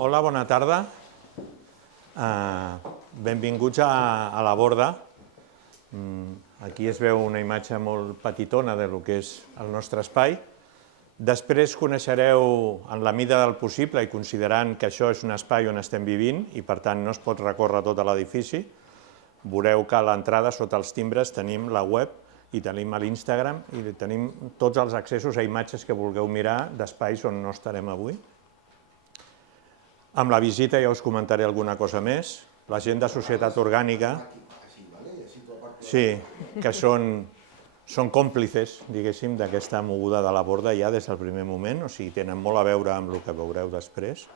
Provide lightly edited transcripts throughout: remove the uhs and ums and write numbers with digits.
Hola, bona tarda. Benvinguts a la Borda. Aquí es veu una imatge molt petitona del que és el nostre espai. Després coneixereu, en la mida del possible, i considerant que això és un espai on estem vivint i per tant no es pot recórrer tot l'edifici, veureu que a l'entrada, sota els timbres, tenim la web i tenim l'Instagram i tenim tots els accessos a imatges que vulgueu mirar d'espais on no estarem avui. Amb la visita ja us comentaré alguna cosa més. La gent de Societat Orgànica, sí, que són còmplices, diguéssim, d'aquesta moguda de la Borda ja des del primer moment, o sigui, tenen molt a veure amb el que veureu després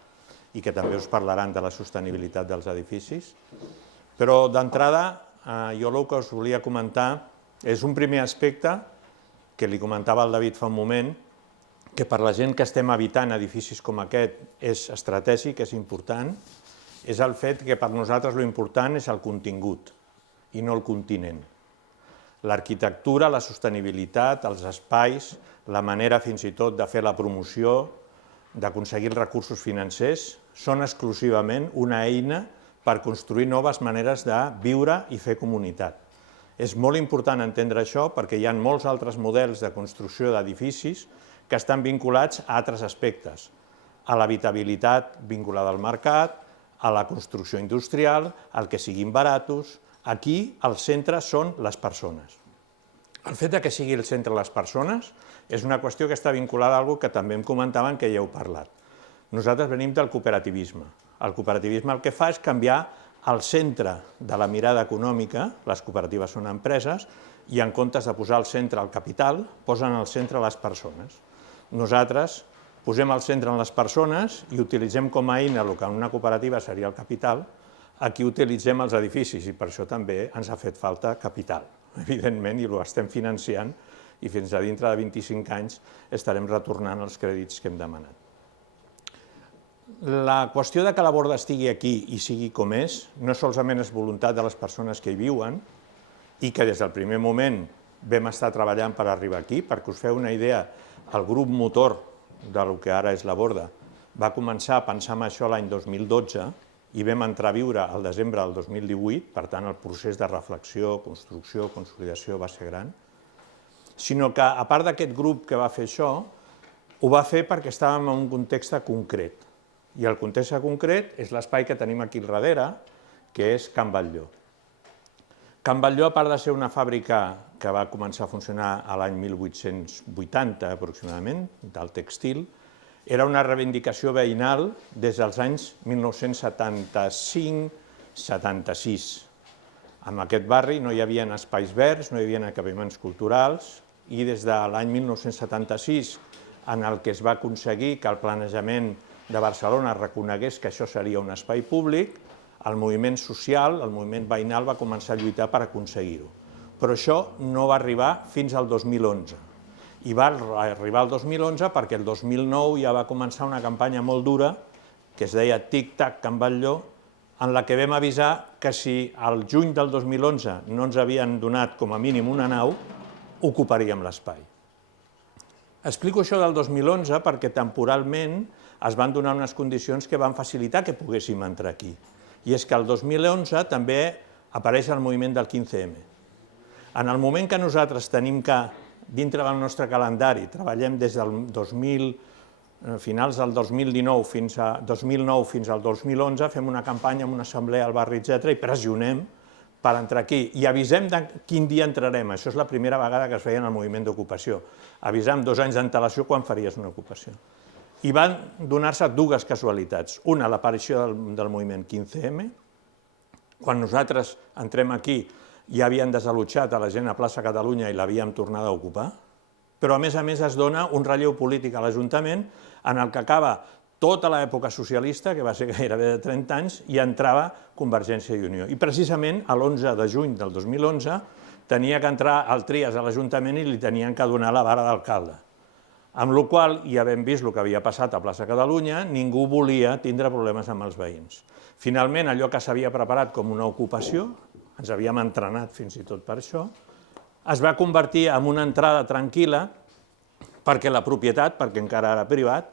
i que també us parlaran de la sostenibilitat dels edificis. Però d'entrada, jo el que us volia comentar és un primer aspecte que li comentava el David fa un moment, que per la gent que estem habitant edificis com aquest és estratègic, és important, és el fet que per nosaltres l'important és el contingut i no el continent. L'arquitectura, la sostenibilitat, els espais, la manera fins i tot de fer la promoció, d'aconseguir els recursos financers, són exclusivament una eina per construir noves maneres de viure i fer comunitat. És molt important entendre això perquè hi ha molts altres models de construcció d'edificis que estan vinculats a altres aspectes, a l'habitabilitat vinculada al mercat, a la construcció industrial, al que siguin baratos. Aquí el centre són les persones. El fet que sigui el centre les persones és una qüestió que està vinculada a alguna cosa que també em comentaven que ja heu parlat. Nosaltres venim del cooperativisme. El cooperativisme el que fa és canviar el centre de la mirada econòmica, les cooperatives són empreses, i en comptes de posar al centre el capital, posen al centre les persones. Nosaltres posem al centre en les persones i utilitzem com a eina el que en una cooperativa seria el capital, aquí utilitzem els edificis i per això també ens ha fet falta capital, evidentment, i ho estem financiant i fins a dintre de 25 anys estarem retornant els crèdits que hem demanat. La qüestió que la Borda estigui aquí i sigui com és, no solament és voluntat de les persones que hi viuen i que des del primer moment vam estar treballant per arribar aquí, perquè us feu una idea, el grup motor del que ara és la Borda va començar a pensar en això l'any 2012 i vam entrar a viure al desembre del 2018, per tant el procés de reflexió, construcció, consolidació va ser gran, sinó que a part d'aquest grup que va fer això, ho va fer perquè estàvem en un context concret. I el context concret és l'espai que tenim aquí al darrere, que és Can Batlló. Can Batlló, a part de ser una fàbrica que va començar a funcionar a l'any 1880 aproximadament, del tèxtil, era una reivindicació veïnal des dels anys 1975-76. En aquest barri no hi havia espais verds, no hi havia acabaments culturals, i des de l'any 1976, en el que es va aconseguir que el planejament de Barcelona reconegués que això seria un espai públic, el moviment social, el moviment veïnal va començar a lluitar per aconseguir-ho. Però això no va arribar fins al 2011. I va arribar al 2011 perquè el 2009 ja va començar una campanya molt dura que es deia Tic-Tac Can Batlló, en la que vam avisar que si al juny del 2011 no ens havien donat com a mínim una nau, ocuparíem l'espai. Explico això del 2011 perquè temporalment es van donar unes condicions que van facilitar que poguéssim entrar aquí. I és que el 2011 també apareix el moviment del 15M. En el moment que nosaltres tenim que, dintre del nostre calendari, treballem des del finals del 2009 fins al 2011, fem una campanya amb una assemblea al barri, etc., i pressionem per entrar aquí. I avisem de quin dia entrarem. Això és la primera vegada que es feia en el moviment d'ocupació. Avisar amb 2 anys d'antelació quan faries una ocupació. I van donar-se dues casualitats. Una, l'aparició del moviment 15M. Quan nosaltres entrem aquí ja havien desallotjat a la gent a plaça Catalunya i l'havíem tornada a ocupar, però a més es dona un relleu polític a l'Ajuntament en el que acaba tota l'època socialista, que va ser gairebé de 30 anys, i entrava Convergència i Unió. I precisament l'11 de juny del 2011 tenia que entrar el Trias a l'Ajuntament i li tenien que donar la vara d'alcalde. Amb la qual cosa ja vam vist el que havia passat a plaça Catalunya, ningú volia tindre problemes amb els veïns. Finalment, allò que s'havia preparat com una ocupació, ens havíem entrenat fins i tot per això, es va convertir en una entrada tranquil·la perquè la propietat, perquè encara era privat,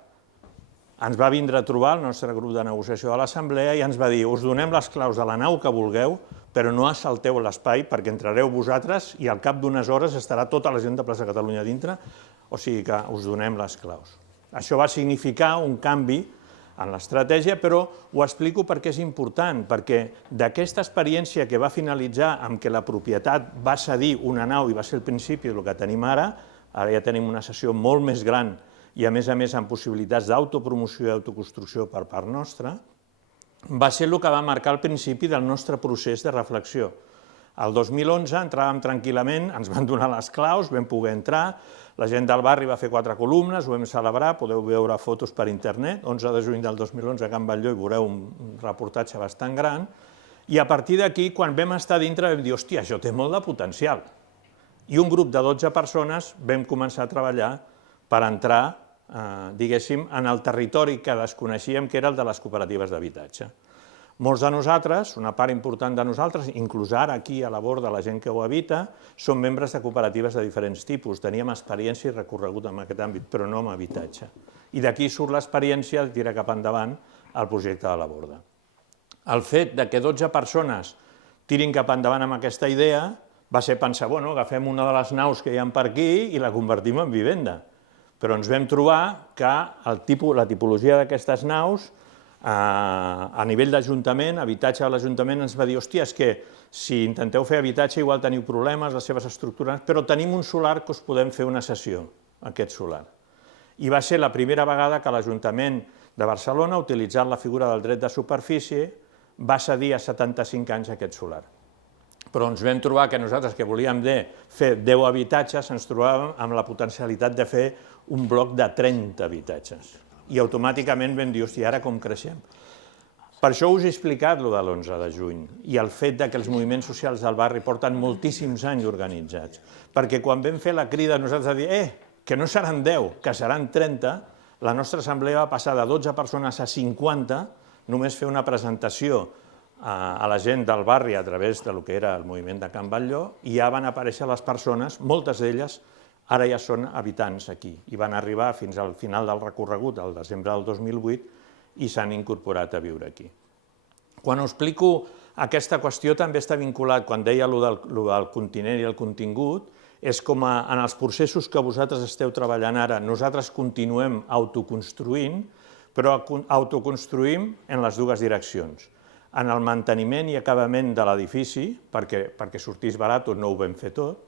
ens va vindre a trobar el nostre grup de negociació de l'Assemblea i ens va dir: us donem les claus de la nau que vulgueu, però no assalteu l'espai perquè entrareu vosaltres i al cap d'unes hores estarà tota la gent de Plaça Catalunya dintre, o sigui que us donem les claus. Això va significar un canvi en l'estratègia, però ho explico perquè és important, perquè d'aquesta experiència que va finalitzar amb què la propietat va cedir una nau i va ser el principi del que tenim ara ja tenim una sessió molt més gran i a més amb possibilitats d'autopromoció i autoconstrucció per part nostra, va ser el que va marcar el principi del nostre procés de reflexió. El 2011 entràvem tranquil·lament, ens van donar les claus, vam poder entrar, la gent del barri va fer 4 columnes, ho vam celebrar, podeu veure fotos per internet, 11 de juny del 2011 a Can Batlló i veureu un reportatge bastant gran, i a partir d'aquí, quan vam estar dintre, vam dir, hòstia, això té molt de potencial. I un grup de 12 persones vam començar a treballar per entrar, diguéssim, en el territori que desconeixíem, que era el de les cooperatives d'habitatge. Molts de nosaltres, una part important de nosaltres, inclús ara aquí a la borda la gent que ho habita, són membres de cooperatives de diferents tipus. Teníem experiència i recorregut en aquest àmbit, però no en habitatge. I d'aquí surt l'experiència de tirar cap endavant el projecte de la borda. El fet que 12 persones tirin cap endavant amb aquesta idea va ser pensar, bueno, agafem una de les naus que hi ha per aquí i la convertim en vivenda. Però ens vam trobar que la tipologia d'aquestes naus, a nivell d'Ajuntament, habitatge de l'Ajuntament, ens va dir, hòstia, és que si intenteu fer habitatge igual teniu problemes, les seves estructures, però tenim un solar que us podem fer una cessió, aquest solar. I va ser la primera vegada que l'Ajuntament de Barcelona, utilitzant la figura del dret de superfície, va cedir a 75 anys aquest solar. Però ens vam trobar que nosaltres, que volíem fer 10 habitatges, ens trobàvem amb la potencialitat de fer un bloc de 30 habitatges. I automàticament vam dir, hòstia, ara com creixem? Per això us he explicat lo de l'11 de juny i el fet que els moviments socials del barri porten moltíssims anys organitzats. Perquè quan vam fer la crida nosaltres a dir, que no seran 10, que seran 30, la nostra assemblea va passar de 12 persones a 50, només fer una presentació a la gent del barri a través del que era el moviment de Can Batlló, i ja van aparèixer les persones, moltes d'elles ara ja són habitants aquí, i van arribar fins al final del recorregut, al desembre del 2008, i s'han incorporat a viure aquí. Quan us explico aquesta qüestió també està vinculat, quan deia el del continent i el contingut, és com en els processos que vosaltres esteu treballant ara, nosaltres continuem autoconstruint, però autoconstruïm en les dues direccions. En el manteniment i acabament de l'edifici, perquè sortís barat, no ho vam fer tot,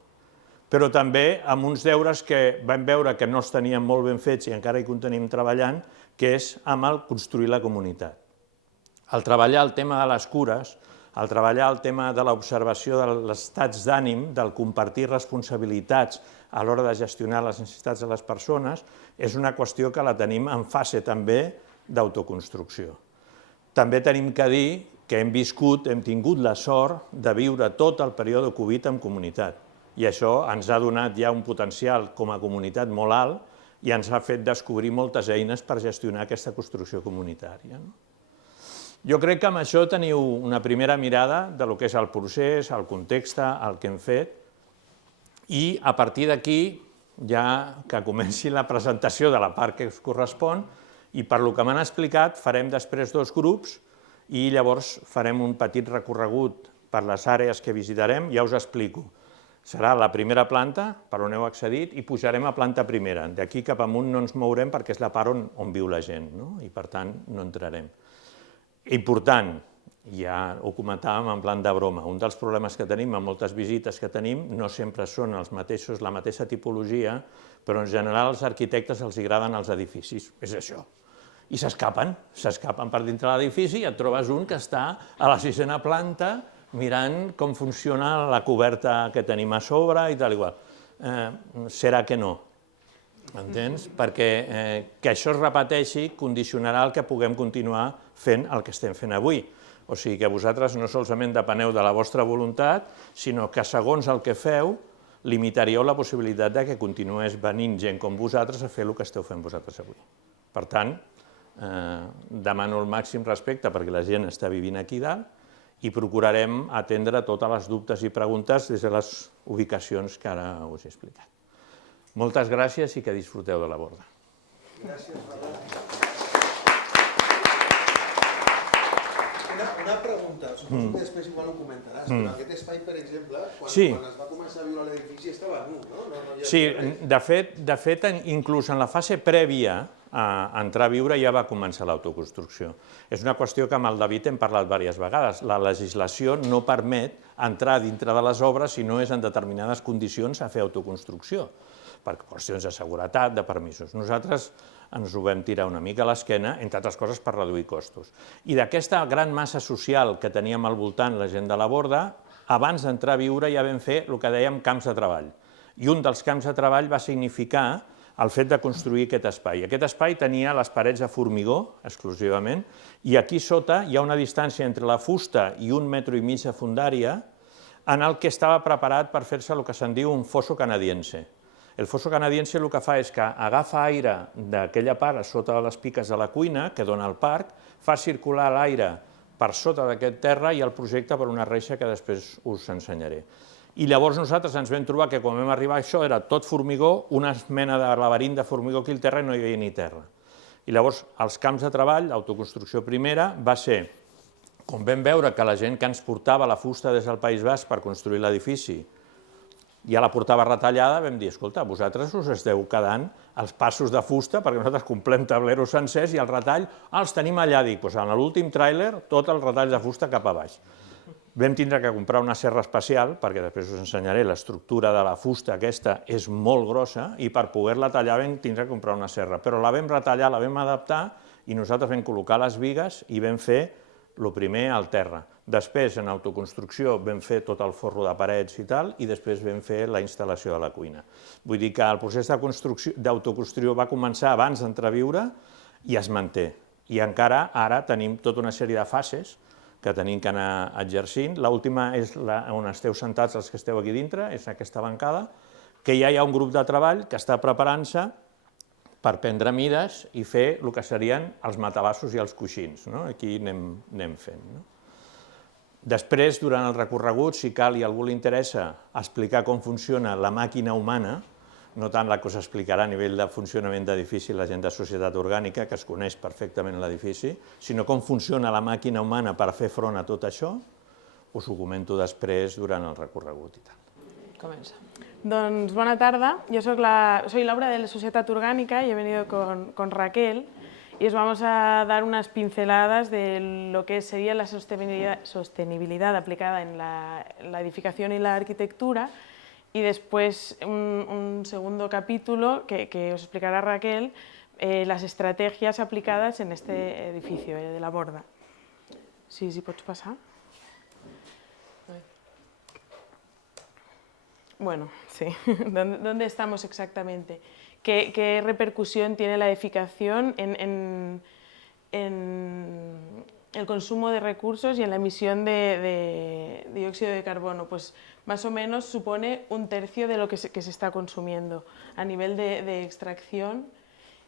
però també amb uns deures que vam veure que no els teníem molt ben fets i encara hi continuem treballant, que és amb el construir la comunitat. El treballar el tema de les cures, el treballar el tema de l'observació dels estats d'ànim, del compartir responsabilitats a l'hora de gestionar les necessitats de les persones, és una qüestió que la tenim en fase també d'autoconstrucció. També tenim que dir que hem tingut la sort de viure tot el període Covid en comunitat. I això ens ha donat ja un potencial com a comunitat molt alt i ens ha fet descobrir moltes eines per gestionar aquesta construcció comunitària. Jo crec que amb això teniu una primera mirada del que és el procés, el context, el que hem fet, i a partir d'aquí, ja que comenci la presentació de la part que us correspon, i per lo que m'han explicat, farem després 2 grups i llavors farem un petit recorregut per les àrees que visitarem, ja us explico. Serà la primera planta, per on heu accedit, i pujarem a planta primera. D'aquí cap amunt no ens mourem perquè és la part on viu la gent, i per tant no entrarem. Important, ja ho comentàvem en plan de broma, un dels problemes que tenim amb moltes visites que tenim no sempre són els mateixos, la mateixa tipologia, però en general als arquitectes els agraden els edificis, és això. I s'escapen per dintre l'edifici i et trobes un que està a la 6ª planta mirant com funciona la coberta que tenim a sobre i tal igual. Serà que no, entens? Perquè que això es repeteixi condicionarà el que puguem continuar fent el que estem fent avui. O sigui que vosaltres no solament depeneu de la vostra voluntat, sinó que segons el que feu, limitaríeu la possibilitat que continués venint gent com vosaltres a fer el que esteu fent vosaltres avui. Per tant, demano el màxim respecte perquè la gent està vivint aquí dalt i procurarem atendre totes les dubtes i preguntes des de les ubicacions que ara us he explicat. Moltes gràcies i que disfruteu de la borda. Gràcies, Ferran. Una pregunta, suposo que després igual ho comentaràs, però aquest espai, per exemple, quan es va començar a viure l'edifici estava nu, no? Sí, de fet, inclús en la fase prèvia a entrar a viure ja va començar l'autoconstrucció. És una qüestió que amb el David hem parlat diverses vegades. La legislació no permet entrar dintre de les obres si no és en determinades condicions a fer autoconstrucció, per qüestions de seguretat, de permisos. Nosaltres ens ho vam tirar una mica a l'esquena, entre altres coses per reduir costos. I d'aquesta gran massa social que teníem al voltant la gent de la Borda, abans d'entrar a viure ja vam fer el que dèiem camps de treball. I un dels camps de treball va significar el fet de construir aquest espai. Aquest espai tenia les parets de formigó, exclusivament, i aquí sota hi ha una distància entre la fusta i 1,5 metres de fundària en el que estava preparat per fer-se el que se'n diu un fosso canadiense. El fosso canadiense el que fa és que agafa aire d'aquella part a sota de les piques de la cuina, que dona al parc, fa circular l'aire per sota d'aquest terra i el projecta per una reixa que després us ensenyaré. I llavors nosaltres ens vam trobar que quan vam arribar això era tot formigó, una mena de laberint de formigó aquí al terra i no hi havia ni terra. I llavors els camps de treball, l'autoconstrucció primera, va ser, com vam veure que la gent que ens portava la fusta des del País Basc per construir l'edifici ja la portava retallada, vam dir, escolta, vosaltres us esteu quedant els passos de fusta perquè nosaltres comprem tableros sencers i el retall els tenim allà, dic, doncs en l'últim tràiler tot el retall de fusta cap a baix. Vam tindre que comprar una serra especial, perquè després us ensenyaré, l'estructura de la fusta aquesta és molt grossa i per poder-la tallar vam tindre que comprar una serra, però la vam retallar, la vam adaptar i nosaltres vam col·locar les bigues i vam fer el primer al terra. Després, en autoconstrucció, vam fer tot el forro de parets i tal, i després vam fer la instal·lació de la cuina. Vull dir que el procés d'autoconstrucció va començar abans d'entrar a viure i es manté. I encara ara tenim tota una sèrie de fases que tenim que anar exercint. L'última és on esteu sentats els que esteu aquí dintre, és aquesta bancada, que ja hi ha un grup de treball que està preparant-se per prendre mides i fer el que serien els matalassos i els coixins. Aquí anem fent. Després, durant el recorregut, si cal i a algú li interessa explicar com funciona la màquina humana, no tant la que us explicarà a nivell de funcionament d'edifici la gent de Societat Orgànica, que es coneix perfectament l'edifici, sinó com funciona la màquina humana per fer front a tot això, us ho comento després durant el recorregut i tal. Comença. Doncs bona tarda, yo soy Laura de la Societat Orgánica y he venido con Raquel y os vamos a dar unas pinceladas de lo que sería la sostenibilidad aplicada en la edificación y la arquitectura y después un segundo capítulo que os explicará Raquel, las estrategias aplicadas en este edificio de la Borda. Sí, pots passar? Bueno, sí. ¿Dónde estamos exactamente? ¿Qué repercusión tiene la edificación en el consumo de recursos y en la emisión de dióxido de carbono? Pues más o menos supone 1/3 de lo que se está consumiendo a nivel de extracción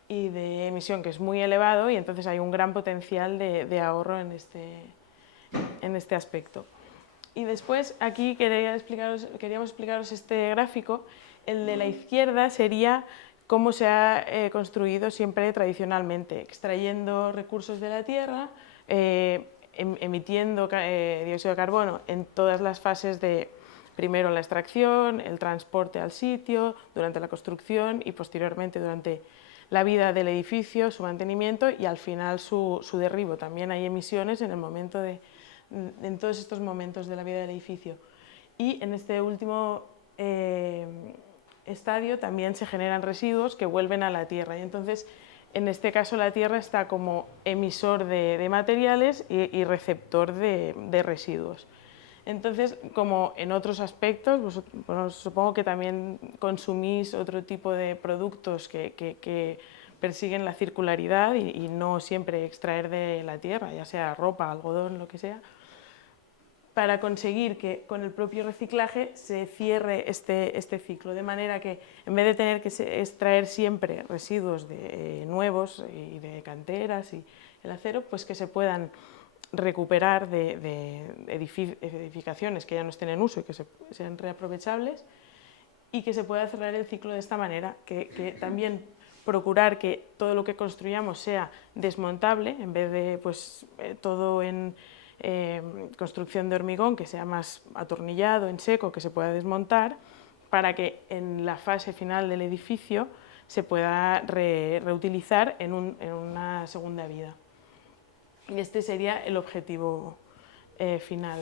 y de emisión, que es muy elevado, y entonces hay un gran potencial de ahorro en este aspecto. Y después aquí queríamos explicaros este gráfico. El de la izquierda sería cómo se ha construido siempre tradicionalmente, extrayendo recursos de la tierra, emitiendo dióxido de carbono en todas las fases de, primero la extracción, el transporte al sitio, durante la construcción y posteriormente durante la vida del edificio, su mantenimiento y al final su derribo. También hay emisiones en todos estos momentos de la vida del edificio. Y en este último estadio también se generan residuos que vuelven a la tierra. Y entonces, en este caso, la tierra está como emisor de materiales y receptor de residuos. Entonces, como en otros aspectos, supongo que también consumís otro tipo de productos que persiguen la circularidad y no siempre extraer de la tierra, ya sea ropa, algodón, lo que sea, para conseguir que con el propio reciclaje se cierre este ciclo, de manera que en vez de tener que extraer siempre residuos nuevos y de canteras y el acero, pues que se puedan recuperar de edificaciones que ya no estén en uso y que sean reaprovechables y que se pueda cerrar el ciclo de esta manera, que también procurar que todo lo que construyamos sea desmontable en vez de todo en construcción de hormigón que sea más atornillado, en seco, que se pueda desmontar, para que en la fase final del edificio se pueda reutilizar en una segunda vida. Y este sería el objetivo final.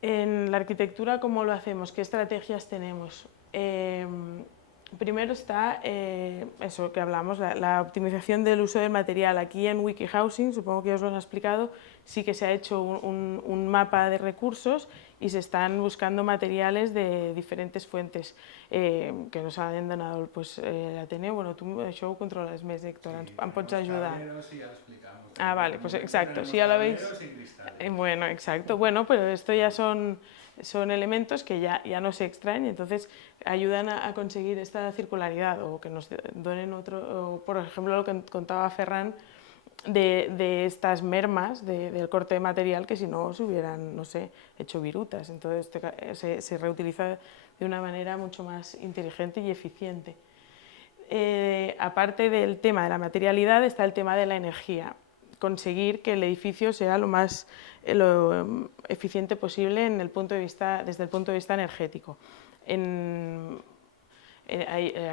En la arquitectura, ¿cómo lo hacemos? ¿Qué estrategias tenemos? Primero está eso que hablamos, la optimización del uso del material. Aquí en WikiHousing, supongo que ya os lo han explicado, sí que se ha hecho un mapa de recursos y se están buscando materiales de diferentes fuentes que nos han donado pues, el Ateneo. Bueno, tú això ho controles més, Héctor, em pots ajudar? Sí, ya lo explicamos. Ah, vale, pues exacto, si ya lo veis. Bueno, exacto. Bueno, pero esto ya son elementos que ya no se extraen y entonces ayudan a conseguir esta circularidad o que nos donen otro, o por ejemplo lo que contaba Ferran de estas mermas del corte de material que si no se hubieran, no sé, hecho virutas. Entonces se reutiliza de una manera mucho más inteligente y eficiente. Aparte del tema de la materialidad está el tema de la energía. Conseguir que el edificio sea lo más eficiente posible desde el punto de vista energético.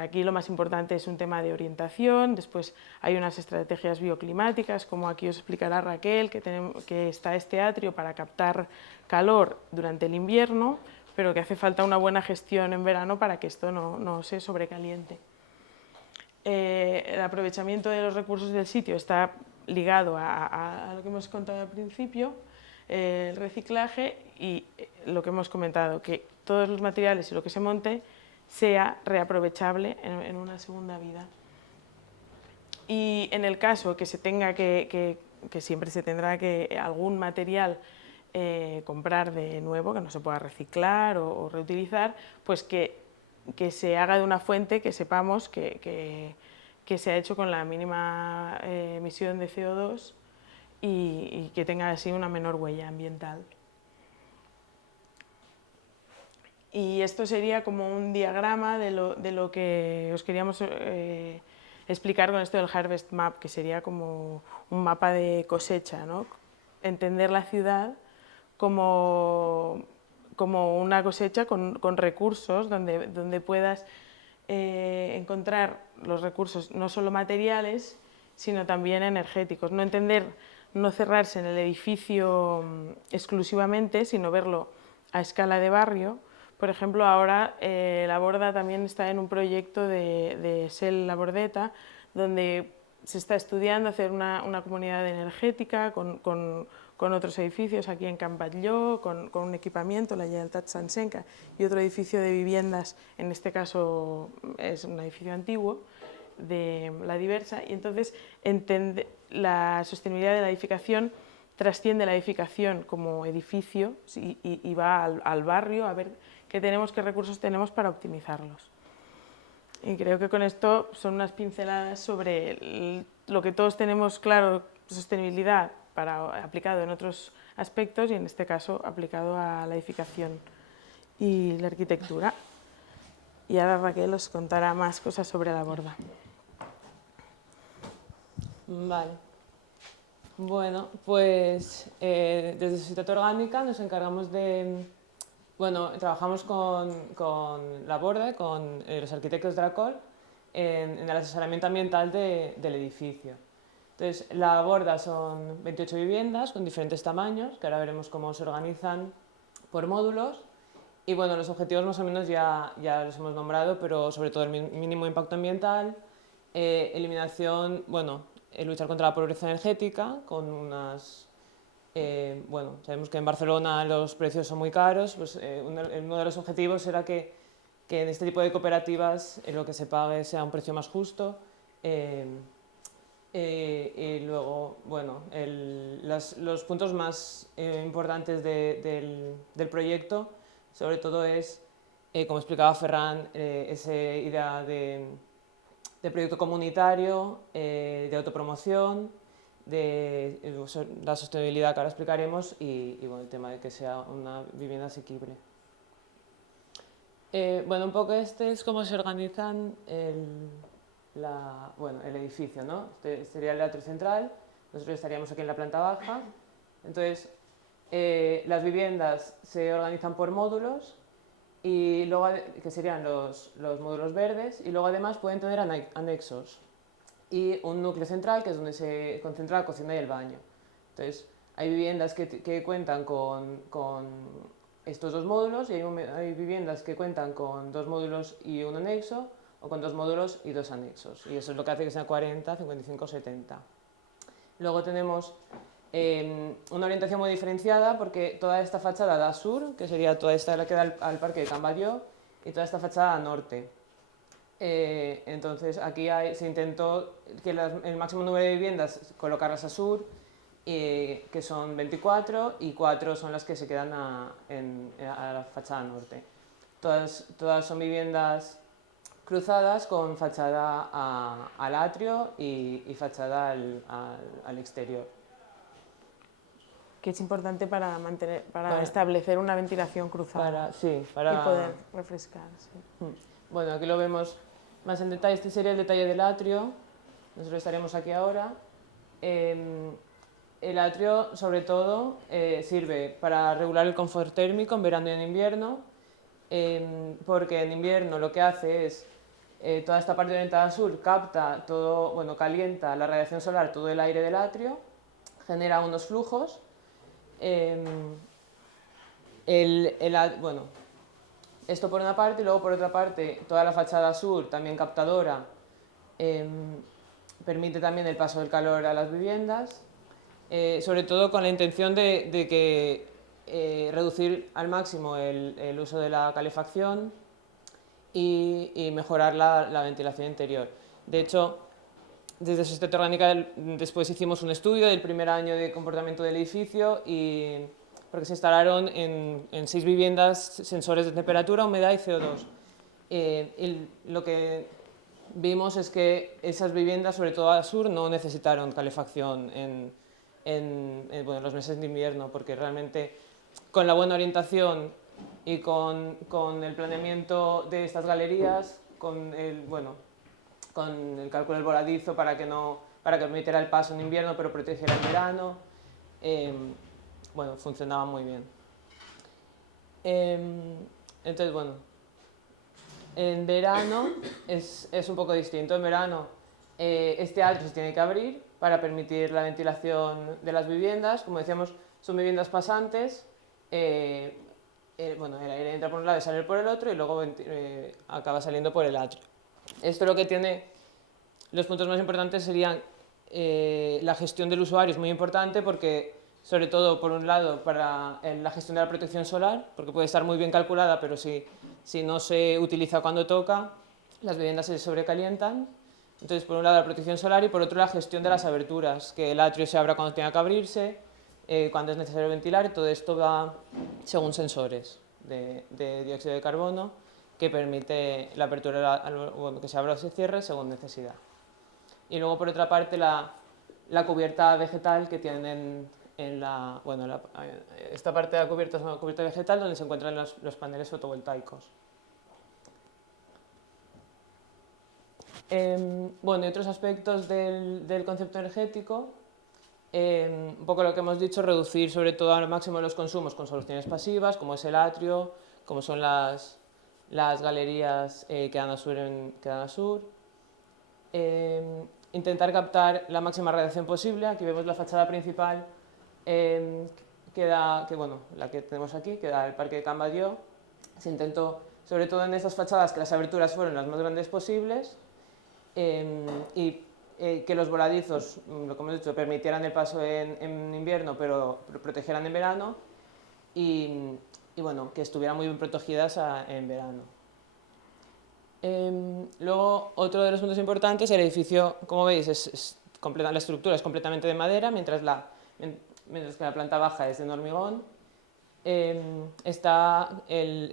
Aquí lo más importante es un tema de orientación, después hay unas estrategias bioclimáticas, como aquí os explicará Raquel, que está este atrio para captar calor durante el invierno, pero que hace falta una buena gestión en verano para que esto no se sobrecaliente. El aprovechamiento de los recursos del sitio está ligado a lo que hemos contado al principio, el reciclaje y lo que hemos comentado, que todos los materiales y lo que se monte sea reaprovechable en una segunda vida. Y en el caso que se tenga que siempre se tendrá que algún material comprar de nuevo, que no se pueda reciclar o reutilizar, pues que se haga de una fuente que sepamos que se ha hecho con la mínima emisión de CO2 y que tenga así una menor huella ambiental. Y esto sería como un diagrama de lo que os queríamos explicar con esto del Harvest Map, que sería como un mapa de cosecha, ¿no? Entender la ciudad como una cosecha con recursos donde puedas encontrar los recursos no solo materiales, sino también energéticos. No cerrarse en el edificio exclusivamente, sino verlo a escala de barrio. Por ejemplo, ahora La Borda también está en un proyecto de SEL La Bordeta, donde se está estudiando hacer una comunidad energética con otros edificios aquí en Can Batlló, con un equipamiento, la Lleialtat Sancenca, y otro edificio de viviendas, en este caso es un edificio antiguo, de La Diversa, y entonces la sostenibilidad de la edificación trasciende la edificación como edificio y va al barrio a ver qué recursos tenemos para optimizarlos. Y creo que con esto son unas pinceladas sobre lo que todos tenemos claro, sostenibilidad aplicado en otros aspectos y en este caso aplicado a la edificación y la arquitectura. Y ahora Raquel os contará más cosas sobre La Borda. Vale. Bueno, pues desde Societat Orgánica nos encargamos trabajamos con La Borda, con los arquitectos de la COL, en el asesoramiento ambiental del edificio. Entonces, La Borda son 28 viviendas con diferentes tamaños, que ahora veremos cómo se organizan por módulos. Y bueno, los objetivos más o menos ya los hemos nombrado, pero sobre todo el mínimo impacto ambiental, eliminación, luchar contra la pobreza energética, con unas... sabemos que en Barcelona los precios son muy caros, pues uno de los objetivos era que en este tipo de cooperativas lo que se pague sea un precio más justo. Y luego, los puntos más importantes del proyecto, sobre todo es, como explicaba Ferran, esa idea de proyecto comunitario, de autopromoción, de la sostenibilidad que ahora explicaremos y el tema de que sea una vivienda asequible. Un poco este es cómo se organizan el edificio, ¿no? Este sería el atrio central, nosotros estaríamos aquí en la planta baja Entonces, las viviendas se organizan por módulos, y luego, que serían los módulos verdes, y luego además pueden tener anexos y un núcleo central, que es donde se concentra la cocina y el baño. Entonces, hay viviendas que cuentan con estos dos módulos, y hay viviendas que cuentan con 2 módulos y un anexo, o con 2 módulos y 2 anexos, y eso es lo que hace que sean 40, 55, 70. Luego tenemos una orientación muy diferenciada, porque toda esta fachada da sur, que sería toda esta la que da al parque de Can Batlló, y toda esta fachada a norte. Entonces aquí se intentó que el máximo número de viviendas colocarlas a sur, que son 24, y 4 son las que se quedan a la fachada norte. Todas son viviendas cruzadas con fachada al atrio y fachada al exterior. Que es importante para establecer una ventilación cruzada y poder refrescar. Sí. Bueno, aquí lo vemos más en detalle. Este sería el detalle del atrio. Nosotros estaremos aquí ahora. El atrio, sobre todo, sirve para regular el confort térmico en verano y en invierno, porque en invierno lo que hace es toda esta parte orientada al sur capta todo, bueno, calienta la radiación solar, todo el aire del atrio, genera unos flujos. Bueno, esto por una parte, y luego por otra parte toda la fachada sur, también captadora, permite también el paso del calor a las viviendas, sobre todo con la intención de reducir al máximo el uso de la calefacción y mejorar la ventilación interior. De hecho, desde Sostenibilidad Orgánica después hicimos un estudio del primer año de comportamiento del edificio, porque se instalaron en 6 viviendas sensores de temperatura, humedad y CO2. Y lo que vimos es que esas viviendas, sobre todo al sur, no necesitaron calefacción en los meses de invierno, porque realmente con la buena orientación y con el planeamiento de estas galerías, con el cálculo del voladizo para que permitiera el paso en invierno pero protegiera el verano, funcionaba muy bien. Entonces, bueno, en verano es un poco distinto. En verano este atrio se tiene que abrir para permitir la ventilación de las viviendas. Como decíamos, son viviendas pasantes. El aire entra por un lado y sale por el otro, y luego acaba saliendo por el atrio. Esto lo que tiene, los puntos más importantes serían la gestión del usuario. Es muy importante porque, sobre todo, por un lado, para la gestión de la protección solar, porque puede estar muy bien calculada, pero si no se utiliza cuando toca, las viviendas se sobrecalientan. Entonces, por un lado, la protección solar, y por otro, la gestión de las aberturas, que el atrio se abra cuando tenga que abrirse, cuando es necesario ventilar, y todo esto va según sensores de dióxido de carbono, que permite la apertura, que se abra o se cierre según necesidad. Y luego, por otra parte, la cubierta vegetal que tienen esta parte de la cubierta es una cubierta vegetal donde se encuentran los paneles fotovoltaicos. Y otros aspectos del concepto energético, un poco lo que hemos dicho, reducir sobre todo al máximo los consumos con soluciones pasivas, como es el atrio, como son las galerías que dan al sur. Intentar captar la máxima radiación posible. Aquí vemos la fachada principal, la que tenemos aquí, que da al parque de Can Batlló. Se intentó, sobre todo en estas fachadas, que las aberturas fueran las más grandes posibles, y que los voladizos, lo que hemos dicho, permitieran el paso en invierno, pero protegieran en verano, y que estuvieran muy bien protegidas en verano. Luego, otro de los puntos importantes, el edificio, como veis, la estructura es completamente de madera, mientras que la planta baja es de hormigón. Está el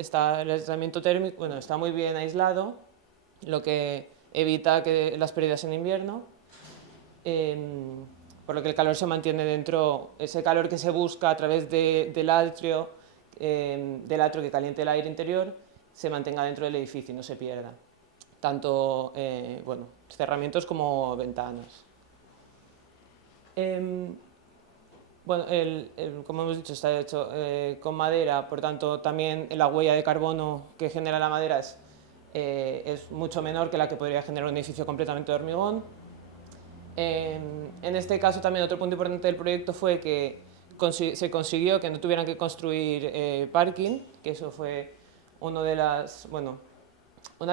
aislamiento térmico, está muy bien aislado, lo que evita las pérdidas en invierno, por lo que el calor se mantiene dentro, ese calor que se busca a través del atrio que caliente el aire interior, se mantenga dentro del edificio y no se pierda, tanto cerramientos como ventanas. Bueno, como hemos dicho, está hecho con madera, por tanto, también la huella de carbono que genera la madera es mucho menor que la que podría generar un edificio completamente de hormigón. En este caso, también otro punto importante del proyecto fue que se consiguió que no tuvieran que construir parking, que eso fue una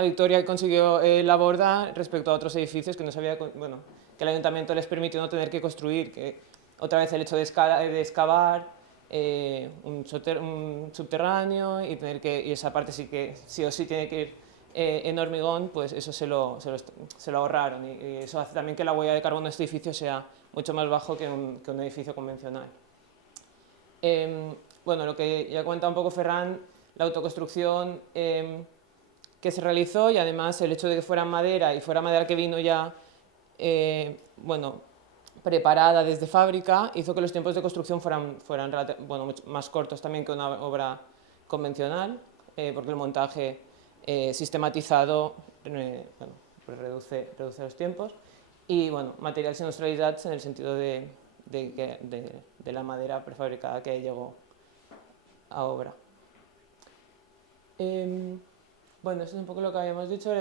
victoria que consiguió la Borda respecto a otros edificios que no sabía, bueno, que el ayuntamiento les permitió no tener que construir, que otra vez el hecho de excavar un subterráneo y esa parte sí que sí o sí tiene que ir en hormigón, pues eso se lo ahorraron y eso hace también que la huella de carbono de este edificio sea mucho más bajo que un edificio convencional. Bueno, lo que ya cuenta un poco Ferran, la autoconstrucción que se realizó y además el hecho de que fuera madera y fuera madera que vino ya bueno, preparada desde fábrica hizo que los tiempos de construcción fueran bueno, mucho más cortos también que una obra convencional, porque el montaje sistematizado bueno, pues reduce los tiempos y bueno, materials industrialitzats en el sentido de la madera prefabricada que llegó a obra. Bueno, eso es un poco lo que habíamos dicho.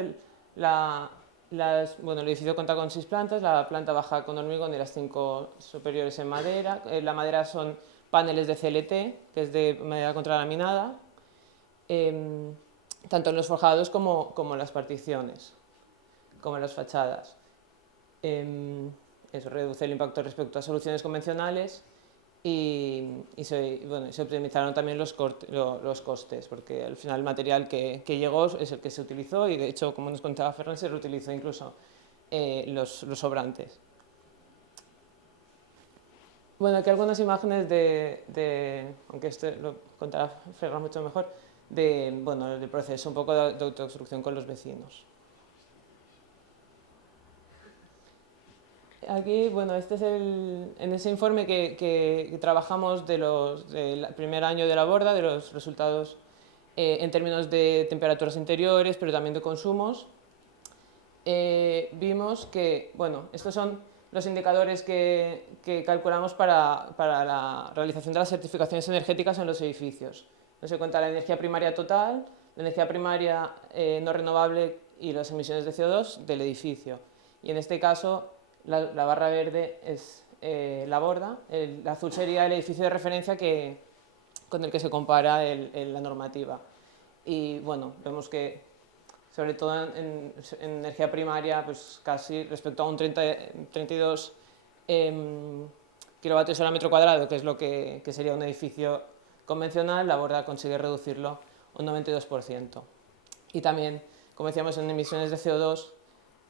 Bueno, el edificio cuenta con 6 plantas, la planta baja con hormigón y las 5 superiores en madera. La madera son paneles de CLT, que es de madera contralaminada, tanto en los forjados como en las particiones, como en las fachadas. Eso reduce el impacto respecto a soluciones convencionales y se optimizaron también los costes, porque al final el material que llegó es el que se utilizó y de hecho, como nos contaba Ferran, se reutilizó incluso los sobrantes. Bueno, aquí algunas imágenes aunque esto lo contará Ferran mucho mejor, del proceso un poco de autoconstrucción con los vecinos. Aquí, bueno, este es en ese informe que trabajamos del primer año de la Borda, de los resultados en términos de temperaturas interiores, pero también de consumos. Vimos que, bueno, estos son los indicadores que calculamos para la realización de las certificaciones energéticas en los edificios. Nos se cuenta la energía primaria total, la energía primaria no renovable y las emisiones de CO2 del edificio. Y en este caso, la barra verde es la Borda, el azul sería el edificio de referencia con el que se compara la normativa. Y bueno, vemos que sobre todo en energía primaria, pues casi respecto a un 32 kilovatios hora metro cuadrado, que es lo que sería un edificio convencional, la Borda consigue reducirlo un 92%. Y también, como decíamos, en emisiones de CO2,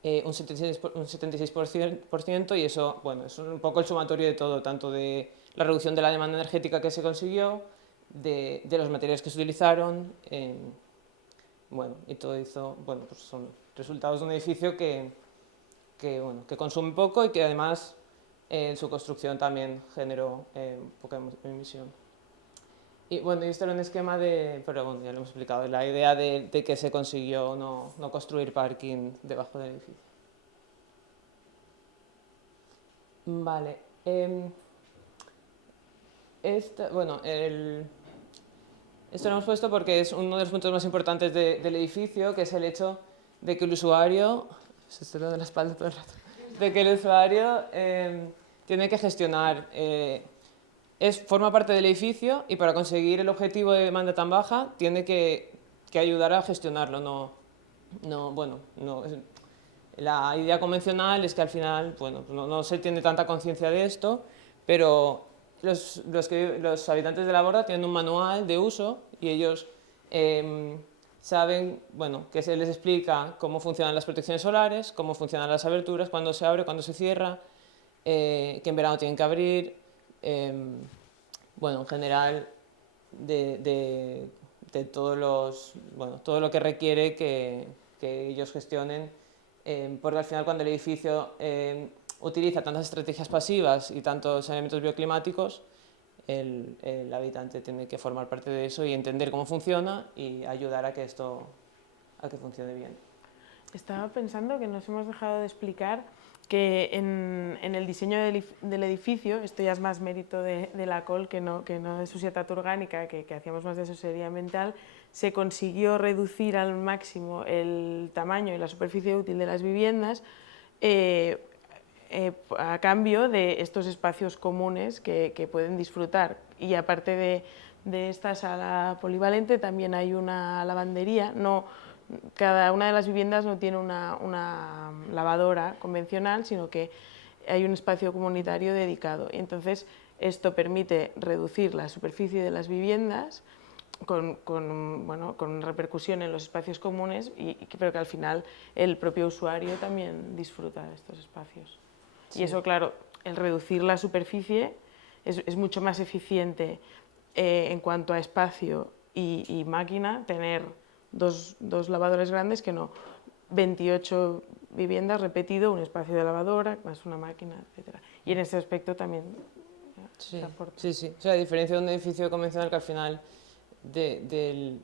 un 76%, y eso, bueno, es un poco el sumatorio de todo, tanto de la reducción de la demanda energética que se consiguió, de los materiales que se utilizaron, bueno, y todo hizo, bueno, pues son resultados de un edificio que consume poco y que además en su construcción también generó poca emisión. Y bueno, y esto era un esquema pero bueno, ya lo hemos explicado, la idea de que se consiguió no construir parking debajo del edificio. Vale. Esto lo hemos puesto porque es uno de los puntos más importantes del edificio, que es el hecho de que el usuario, de la espalda todo el rato, de que el usuario tiene que gestionar, forma parte del edificio y para conseguir el objetivo de demanda tan baja tiene que ayudar a gestionarlo. La idea convencional es que al final no se tiene tanta conciencia de esto, pero los habitantes de la Borda tienen un manual de uso y ellos saben que se les explica cómo funcionan las protecciones solares, cómo funcionan las aberturas, cuándo se abre, cuándo se cierra, que en verano tienen que abrir, en general de todo lo que requiere que ellos gestionen, porque al final cuando el edificio utiliza tantas estrategias pasivas y tantos elementos bioclimáticos, el habitante tiene que formar parte de eso y entender cómo funciona y ayudar a que funcione bien. Estaba pensando que nos hemos dejado de explicar que en el diseño del edificio, esto ya es más mérito de la COL que no de Societat Orgànica, que hacíamos más de asesoría ambiental, se consiguió reducir al máximo el tamaño y la superficie útil de las viviendas a cambio de estos espacios comunes que pueden disfrutar. Y aparte de esta sala polivalente también hay una lavandería. Cada una de las viviendas no tiene una lavadora convencional, sino que hay un espacio comunitario dedicado. Y entonces esto permite reducir la superficie de las viviendas con repercusión en los espacios comunes, pero que al final el propio usuario también disfruta de estos espacios. Sí. Y eso, claro, el reducir la superficie es mucho más eficiente en cuanto a espacio y máquina, tener dos lavadores grandes que no 28 viviendas repetido, un espacio de lavadora, más una máquina, etc. Y en ese aspecto también se aporta. Sí, sí. O sea, a diferencia de un edificio convencional que al final del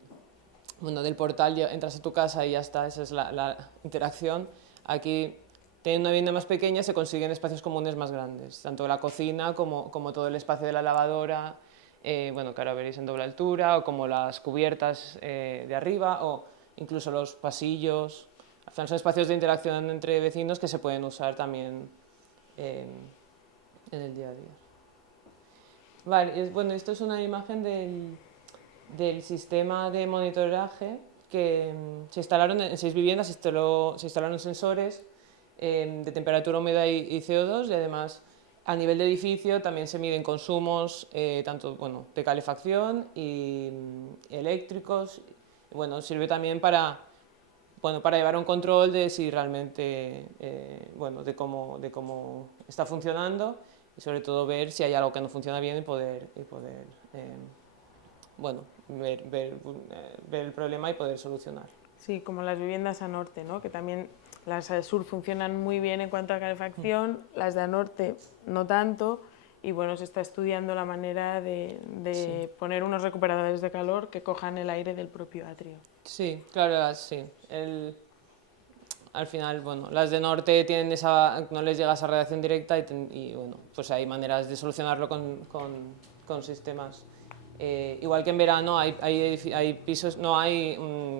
portal entras a tu casa y ya está, esa es la interacción. Aquí, teniendo una vivienda más pequeña, se consiguen espacios comunes más grandes, tanto la cocina como todo el espacio de la lavadora, que ahora veréis en doble altura, o como las cubiertas de arriba, o incluso los pasillos. Al final son espacios de interacción entre vecinos que se pueden usar también en el día a día. Vale, esto es una imagen del sistema de monitoraje que se instalaron en 6 viviendas, se instalaron sensores de temperatura, humedad y CO2, y además a nivel de edificio también se miden consumos tanto de calefacción y eléctricos. Sirve también para llevar un control de si realmente de cómo está funcionando, y sobre todo ver si hay algo que no funciona bien y poder ver el problema y poder solucionar. Sí, como las viviendas a norte, ¿no? Que también las al sur funcionan muy bien en cuanto a calefacción, las de a norte no tanto, y se está estudiando la manera de poner unos recuperadores de calor que cojan el aire del propio atrio. Sí, claro, sí. Al final, las de norte no les llega esa radiación directa y pues hay maneras de solucionarlo con sistemas. Igual que en verano hay pisos, no hay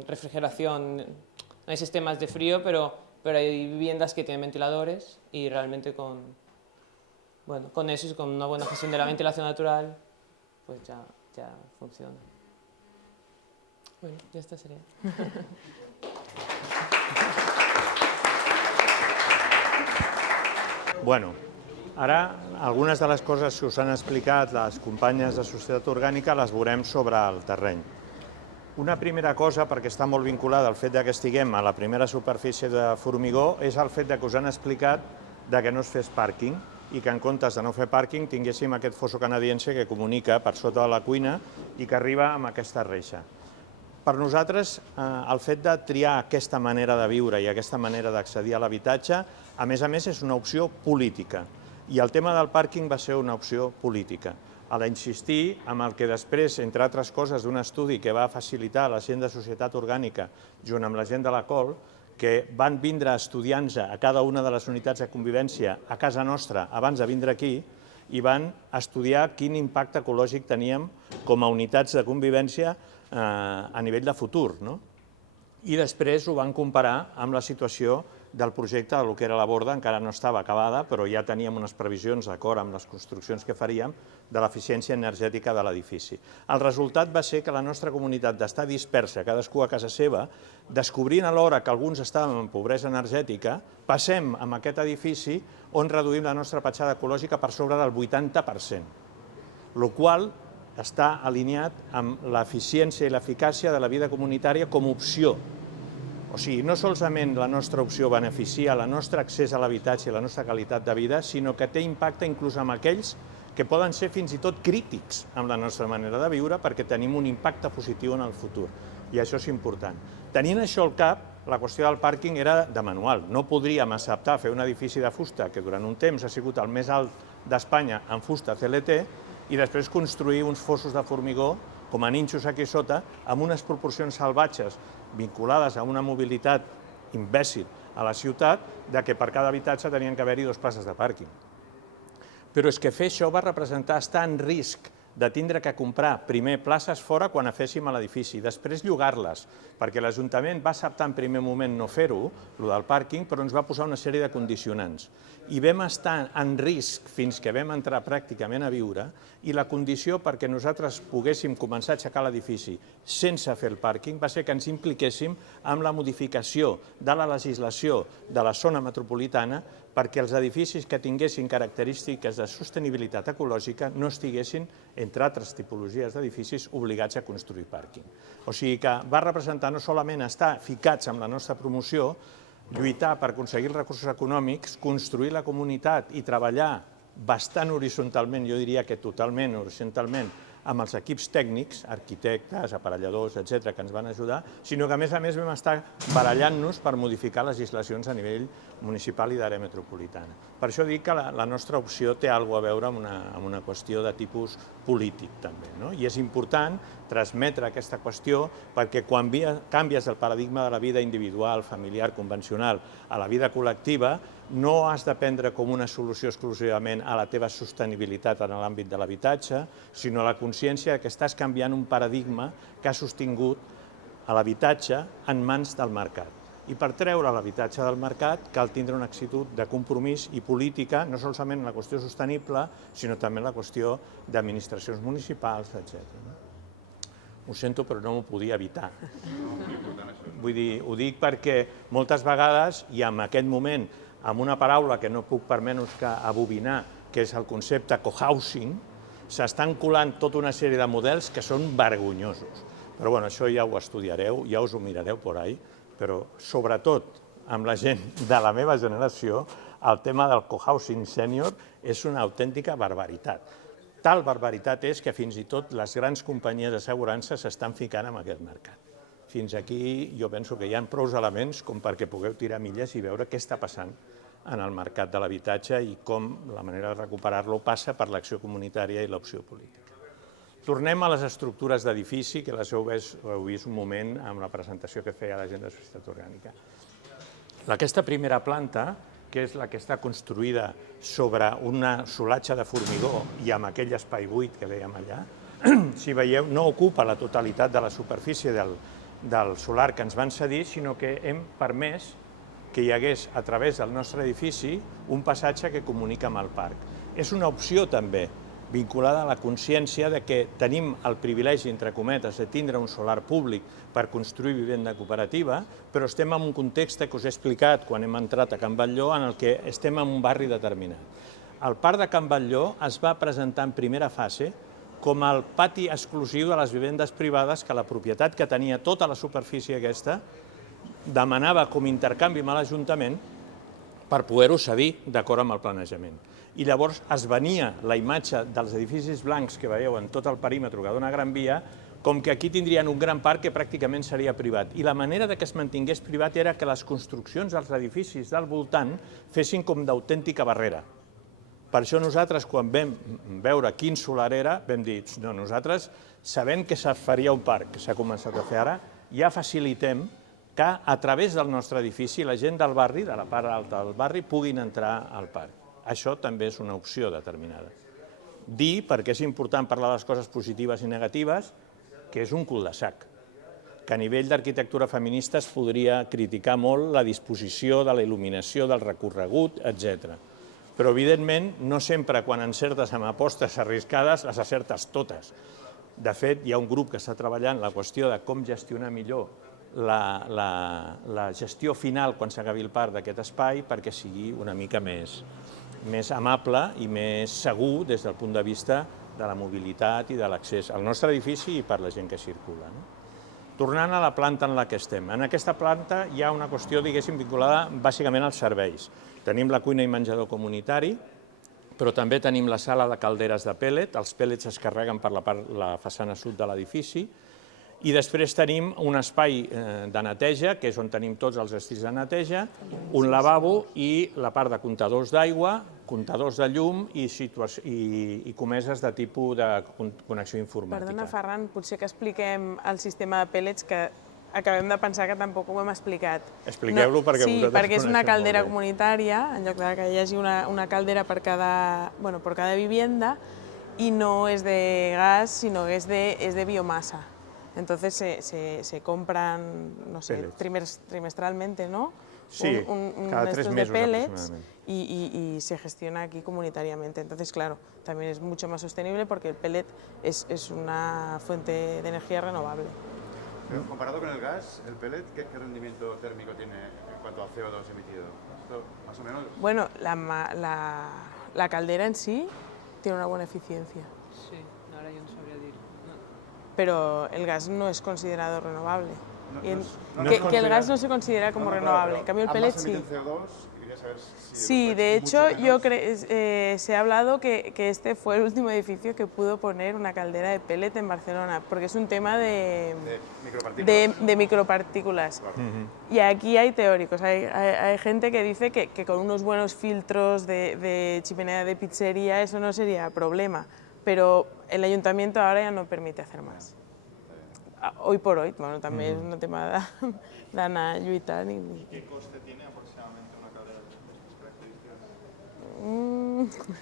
refrigeración, no hay sistemas de frío, pero hay viviendas que tienen ventiladores, y realmente con eso y con una buena gestión de la ventilación natural, pues ya funciona. Bueno, ya está, sería. Ara algunes de les coses que us han explicat les companyes de Societat Orgànica les veurem sobre el terreny. Una primera cosa, perquè està molt vinculada al fet que estiguem a la primera superfície de formigó, és el fet que us han explicat que no es fes pàrquing i que en comptes de no fer pàrquing tinguéssim aquest fosso canadiense que comunica per sota de la cuina i que arriba amb aquesta reixa. Per nosaltres, el fet de triar aquesta manera de viure i aquesta manera d'accedir a l'habitatge, a més, és una opció política. I el tema del pàrquing va ser una opció política. A l'insistir en el que després, entre altres coses, d'un estudi que va facilitar la gent de Societat Orgànica junt amb la gent de la COL, que van vindre estudiants a cada una de les unitats de convivència a casa nostra abans de vindre aquí i van estudiar quin impacte ecològic teníem com a unitats de convivència a nivell de futur. I després ho van comparar amb la situació del projecte del que era la Borda, encara no estava acabada, però ja teníem unes previsions d'acord amb les construccions que faríem de l'eficiència energètica de l'edifici. El resultat va ser que la nostra comunitat d'estar dispersa, cadascú a casa seva, descobrint alhora que alguns estàvem en pobresa energètica, passem amb aquest edifici on reduïm la nostra petjada ecològica per sobre del 80%, el qual està alineat amb l'eficiència i l'eficàcia de la vida comunitària com a opció. O sigui, no solament la nostra opció beneficia el nostre accés a l'habitatge i la nostra qualitat de vida, sinó que té impacte inclús amb aquells que poden ser fins i tot crítics amb la nostra manera de viure perquè tenim un impacte positiu en el futur. I això és important. Tenint això al cap, la qüestió del pàrquing era de manual. No podríem acceptar fer un edifici de fusta que durant un temps ha sigut el més alt d'Espanya en fusta CLT i després construir uns fossos de formigó com a ninxos aquí sota, amb unes proporcions salvatges vinculades a una mobilitat imbècil a la ciutat de que per cada habitatge tenien que haver-hi 2 places de pàrquing. Però és que fer això va representar estar en risc de tindre que comprar primer places fora quan féssim a l'edifici, després llogar-les, perquè l'Ajuntament va acceptar en primer moment no fer-ho, el del pàrquing, però ens va posar una sèrie de condicionants. I vam estar en risc fins que vam entrar pràcticament a viure, i la condició perquè nosaltres poguéssim començar a aixecar l'edifici sense fer el pàrquing va ser que ens impliquéssim amb la modificació de la legislació de la zona metropolitana perquè els edificis que tinguessin característiques de sostenibilitat ecològica no estiguessin, entre altres tipologies d'edificis, obligats a construir pàrquing. O sigui que va representar no solament estar ficats amb la nostra promoció, lluitar per aconseguir els recursos econòmics, construir la comunitat i treballar bastant horitzontalment, jo diria que totalment horitzontalment, amb els equips tècnics, arquitectes, aparelladors, etc., que ens van ajudar, sinó que a més vam estar barallant-nos per modificar legislacions a nivell municipal i d'àrea metropolitana. Per això dic que la nostra opció té alguna cosa a veure amb una qüestió de tipus polític també, no? I és important transmetre aquesta qüestió perquè quan canvies el paradigma de la vida individual, familiar, convencional a la vida col·lectiva, no has de prendre com una solució exclusivament a la teva sostenibilitat en l'àmbit de l'habitatge, sinó a la consciència que estàs canviant un paradigma que ha sostingut a l'habitatge en mans del mercat. I per treure l'habitatge del mercat cal tindre una actitud de compromís i política, no solament en la qüestió sostenible, sinó també en la qüestió d'administracions municipals, etc. Ho sento, però no m'ho podia evitar. Vull dir, ho dic perquè moltes vegades, i en aquest moment, amb una paraula que no puc per menys que abobinar, que és el concepte cohousing, s'estan colant tota una sèrie de models que són vergonyosos. Però bueno, això ja ho estudiareu, ja us ho mirareu por ahí, però sobretot amb la gent de la meva generació, el tema del cohousing sènior és una autèntica barbaritat. Tal barbaritat és que fins i tot les grans companyies d'assegurances s'estan ficant en aquest mercat. Fins aquí jo penso que hi ha prou elements com perquè pugueu tirar milles i veure què està passant en el mercat de l'habitatge i com la manera de recuperar-lo passa per l'acció comunitària i l'opció política. Tornem a les estructures d'edifici, que les heu vist un moment amb la presentació que feia la gent de Societat Orgànica. Aquesta primera planta, que és la que està construïda sobre una solatge de formigó i amb aquell espai buit que veiem allà, si veieu, no ocupa la totalitat de la superfície del solar que ens van cedir, sinó que hem permès que hi hagués a través del nostre edifici un passatge que comunica amb el parc. És una opció també vinculada a la consciència de que tenim el privilegi, entre cometes, de tindre un solar públic per construir vivenda cooperativa, però estem en un context que us he explicat quan hem entrat a Can Batlló, en el que estem en un barri determinat. El parc de Can Batlló es va presentar en primera fase com el pati exclusiu de les vivendes privades que la propietat que tenia tota la superfície aquesta demanava com a intercanvi amb l'Ajuntament per poder-ho cedir d'acord amb el planejament. I llavors es venia la imatge dels edificis blancs que veieu en tot el perímetre que dona Gran Via com que aquí tindrien un gran parc que pràcticament seria privat. I la manera que es mantingués privat era que les construccions dels edificis del voltant fessin com d'autèntica barrera. Per això nosaltres, quan vam veure quin solar era, vam dir, no, nosaltres, sabent que se faria un parc, que s'ha començat a fer ara, ja facilitem que a través del nostre edifici la gent del barri, de la part alta del barri, puguin entrar al parc. Això també és una opció determinada. Dir, perquè és important parlar de les coses positives i negatives, que és un cul-de-sac, que a nivell d'arquitectura feminista es podria criticar molt la disposició de la il·luminació, del recorregut, etc. Però, evidentment, no sempre quan encertes amb apostes arriscades les acertes totes. De fet, hi ha un grup que està treballant la qüestió de com gestionar millor la gestió final quan s'acabi el parc d'aquest espai perquè sigui una mica més amable i més segur des del punt de vista de la mobilitat i de l'accés al nostre edifici i per la gent que circula. Tornant a la planta en la que estem. En aquesta planta hi ha una qüestió, diguéssim, vinculada bàsicament als serveis. Tenim la cuina i menjador comunitari, però també tenim la sala de calderes de pèl·let. Els pèl·lets es carreguen per la façana sud de l'edifici. I després tenim un espai de neteja, que és on tenim tots els estils de neteja, un lavabo i la part de comptadors d'aigua, comptadors de llum i comeses de tipus de connexió informàtica. Perdona, Ferran, potser que expliquem el sistema de pèl·lets, que acabem de pensar que tampoc ho hem explicat. Expliqueu-lo perquè sí, vosaltres perquè és una coneixeu caldera molt bé. comunitària, en lloc de que hi hagi una caldera por cada vivienda, y no es de gas, sino es de biomasa. Entonces se compran, no sé, trimestralmente, ¿no? Sí, cada 3 estos meses de pellets aproximadamente. y se gestiona aquí comunitariamente. Entonces, claro, también es mucho más sostenible porque el pellet es una fuente de energía renovable. Pero comparado con el gas, el pellet, ¿qué rendimiento térmico tiene en cuanto a CO2 emitido? Esto, más o menos. Bueno, la caldera en sí tiene una buena eficiencia, Sí, ahora yo no sabría decir. pero el gas no es considerado renovable. No, Y no que es el gas no se considera como renovable, en cambio el pellet sí. CO2, quería saber si Sí, de hecho, se ha hablado que este fue el último edificio que pudo poner una caldera de pellet en Barcelona, porque es un tema de micropartículas. Claro. Y aquí hay teóricos, hay gente que dice que con unos buenos filtros de chimenea de pizzería eso no sería problema, pero el ayuntamiento ahora ya no permite hacer más. Hoy por hoy, bueno, también es un tema d'anar lluitant. ¿Qué coste tiene aproximadamente una caldera de estas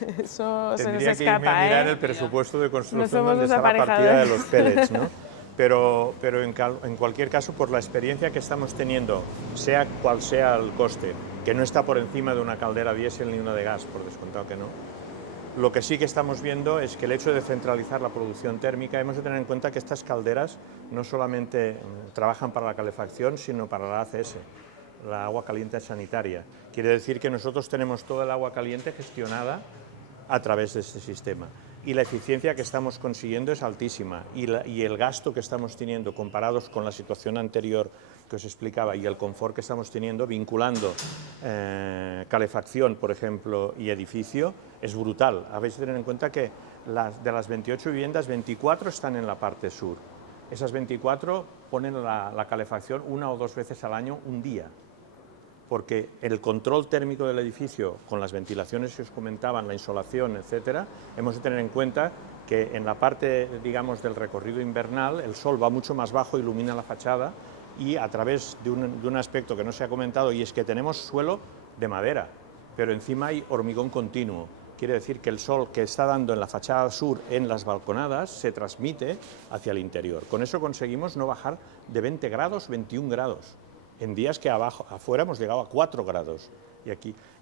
características? Eso se nos Tendría que irme escapa, a mirar ¿eh? el presupuesto de No construcción somos donde está la partida de desaparejadores. los pellets, ¿no? Pero en cualquier caso, por la experiencia que estamos teniendo, sea cual sea el coste, que no está por encima de una caldera diésel ni una de gas, por descontado que no, lo que sí que estamos viendo es que el hecho de centralizar la producción térmica, hemos de tener en cuenta que estas calderas no solamente trabajan para la calefacción, sino para la ACS, la agua caliente sanitaria. Quiere decir que nosotros tenemos toda el agua caliente gestionada a través de este sistema. Y la eficiencia que estamos consiguiendo es altísima. Y el gasto que estamos teniendo comparados con la situación anterior que os explicaba y el confort que estamos teniendo vinculando calefacción, por ejemplo, y edificio, es brutal. Habéis de tener en cuenta que de las 28 viviendas, 24 están en la parte sur. Esas 24 ponen la calefacción 1 o 2 veces al año, un día. Porque el control térmico del edificio, con las ventilaciones que os comentaban, la insolación, etcétera, hemos de tener en cuenta que en la parte, digamos, del recorrido invernal, el sol va mucho más bajo, ilumina la fachada y a través de un aspecto que no se ha comentado, y es que tenemos suelo de madera, pero encima hay hormigón continuo. Quiere decir que el sol que está dando en la fachada sur, en las balconadas, se transmite hacia el interior. Con eso conseguimos no bajar de 20 grados, 21 grados. En días que afuera hemos llegado a 4 grados.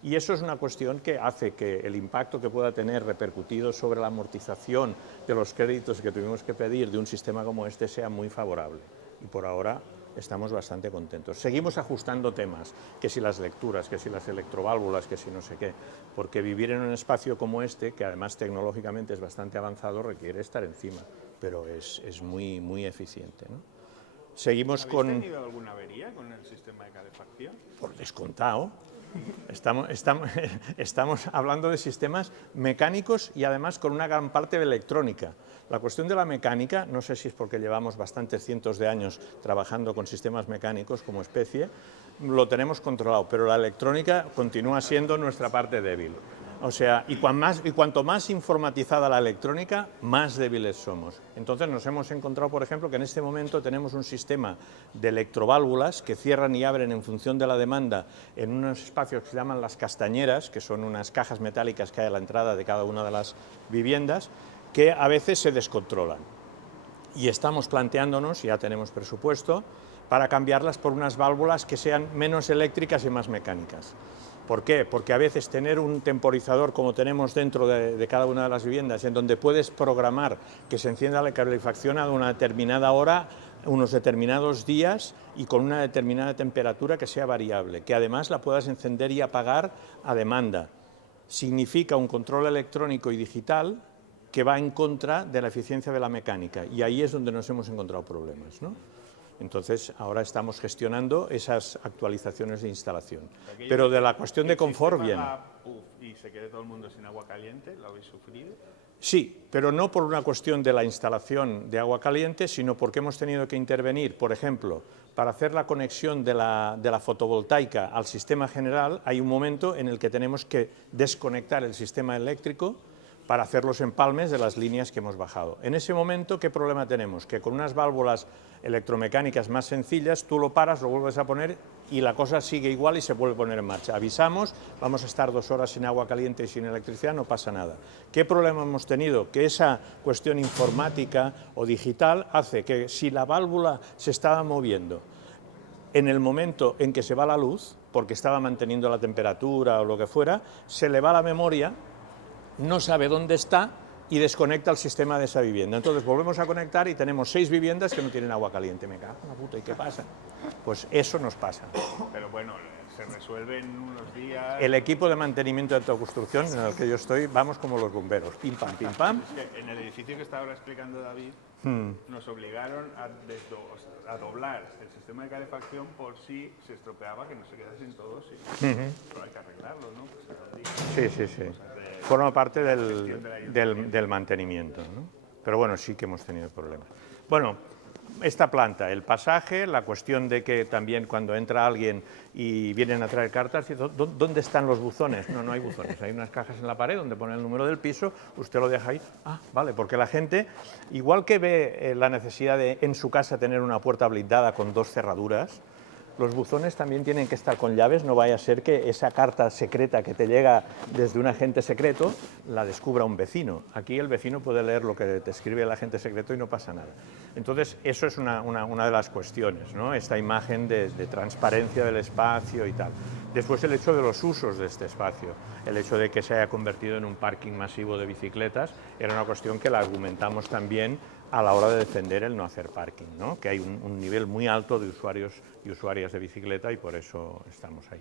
Y eso es una cuestión que hace que el impacto que pueda tener repercutido sobre la amortización de los créditos que tuvimos que pedir de un sistema como este sea muy favorable. Y por ahora estamos bastante contentos. Seguimos ajustando temas, que si las lecturas, que si las electroválvulas, que si no sé qué, porque vivir en un espacio como este, que además tecnológicamente es bastante avanzado, requiere estar encima, pero es muy, muy eficiente, ¿no? Seguimos con... ¿Habéis tenido alguna avería con el sistema de calefacción? Por descontado. Estamos hablando de sistemas mecánicos y además con una gran parte de electrónica. La cuestión de la mecánica, no sé si es porque llevamos bastantes cientos de años trabajando con sistemas mecánicos como especie, lo tenemos controlado, pero la electrónica continúa siendo nuestra parte débil. O sea, y cuanto más informatizada la electrónica, más débiles somos. Entonces nos hemos encontrado, por ejemplo, que en este momento tenemos un sistema de electroválvulas que cierran y abren en función de la demanda en unos espacios que se llaman las castañeras, que son unas cajas metálicas que hay a la entrada de cada una de las viviendas, que a veces se descontrolan. Y estamos planteándonos, ya tenemos presupuesto, para cambiarlas por unas válvulas que sean menos eléctricas y más mecánicas. ¿Por qué? Porque a veces tener un temporizador como tenemos dentro de cada una de las viviendas, en donde puedes programar que se encienda la calefacción a una determinada hora, unos determinados días y con una determinada temperatura que sea variable, que además la puedas encender y apagar a demanda. Significa un control electrónico y digital que va en contra de la eficiencia de la mecánica, y ahí es donde nos hemos encontrado problemas, ¿no? Entonces, ahora estamos gestionando esas actualizaciones de instalación. Pero de la cuestión de confort, bien. ¿Y se quede todo el mundo sin agua caliente? ¿Lo habéis sufrido? Sí, pero no por una cuestión de la instalación de agua caliente, sino porque hemos tenido que intervenir, por ejemplo, para hacer la conexión de la fotovoltaica al sistema general, hay un momento en el que tenemos que desconectar el sistema eléctrico para hacer los empalmes de las líneas que hemos bajado. En ese momento, ¿qué problema tenemos? Que con unas válvulas electromecánicas más sencillas, tú lo paras, lo vuelves a poner y la cosa sigue igual y se vuelve a poner en marcha. Avisamos, vamos a estar 2 horas sin agua caliente y sin electricidad, no pasa nada. ¿Qué problema hemos tenido? Que esa cuestión informática o digital hace que si la válvula se estaba moviendo en el momento en que se va la luz, porque estaba manteniendo la temperatura o lo que fuera, se le va la memoria, no sabe dónde está y desconecta el sistema de esa vivienda. Entonces volvemos a conectar y tenemos 6 viviendas que no tienen agua caliente. Me cago en la puta, ¿y qué pasa? Pues eso nos pasa. Pero bueno, se resuelve en unos días. El equipo de mantenimiento de autoconstrucción en el que yo estoy, vamos como los bomberos, pim pam, pim pam. Es que en el edificio que está ahora explicando David, nos obligaron a doblar el sistema de calefacción por si se estropeaba, que no se quedasen todos. Pero hay que arreglarlo, ¿no? Pues, Sí. Forma parte del mantenimiento, ¿no? Pero bueno, sí que hemos tenido problemas. Bueno, esta planta, el pasaje, la cuestión de que también cuando entra alguien y vienen a traer cartas, ¿dónde están los buzones? No hay buzones, hay unas cajas en la pared donde pone el número del piso, usted lo deja ahí. Ah, vale, porque la gente, igual que ve la necesidad de en su casa tener una puerta blindada con 2 cerraduras, los buzones también tienen que estar con llaves, no vaya a ser que esa carta secreta que te llega desde un agente secreto la descubra un vecino. Aquí el vecino puede leer lo que te escribe el agente secreto y no pasa nada. Entonces, eso es una de las cuestiones, ¿no? Esta imagen de transparencia del espacio y tal. Después, el hecho de los usos de este espacio, el hecho de que se haya convertido en un parking masivo de bicicletas, era una cuestión que la argumentamos también a la hora de defender el no hacer parking, ¿no? Que hay un nivel muy alto de usuarios y usuarias de bicicleta y por eso estamos ahí.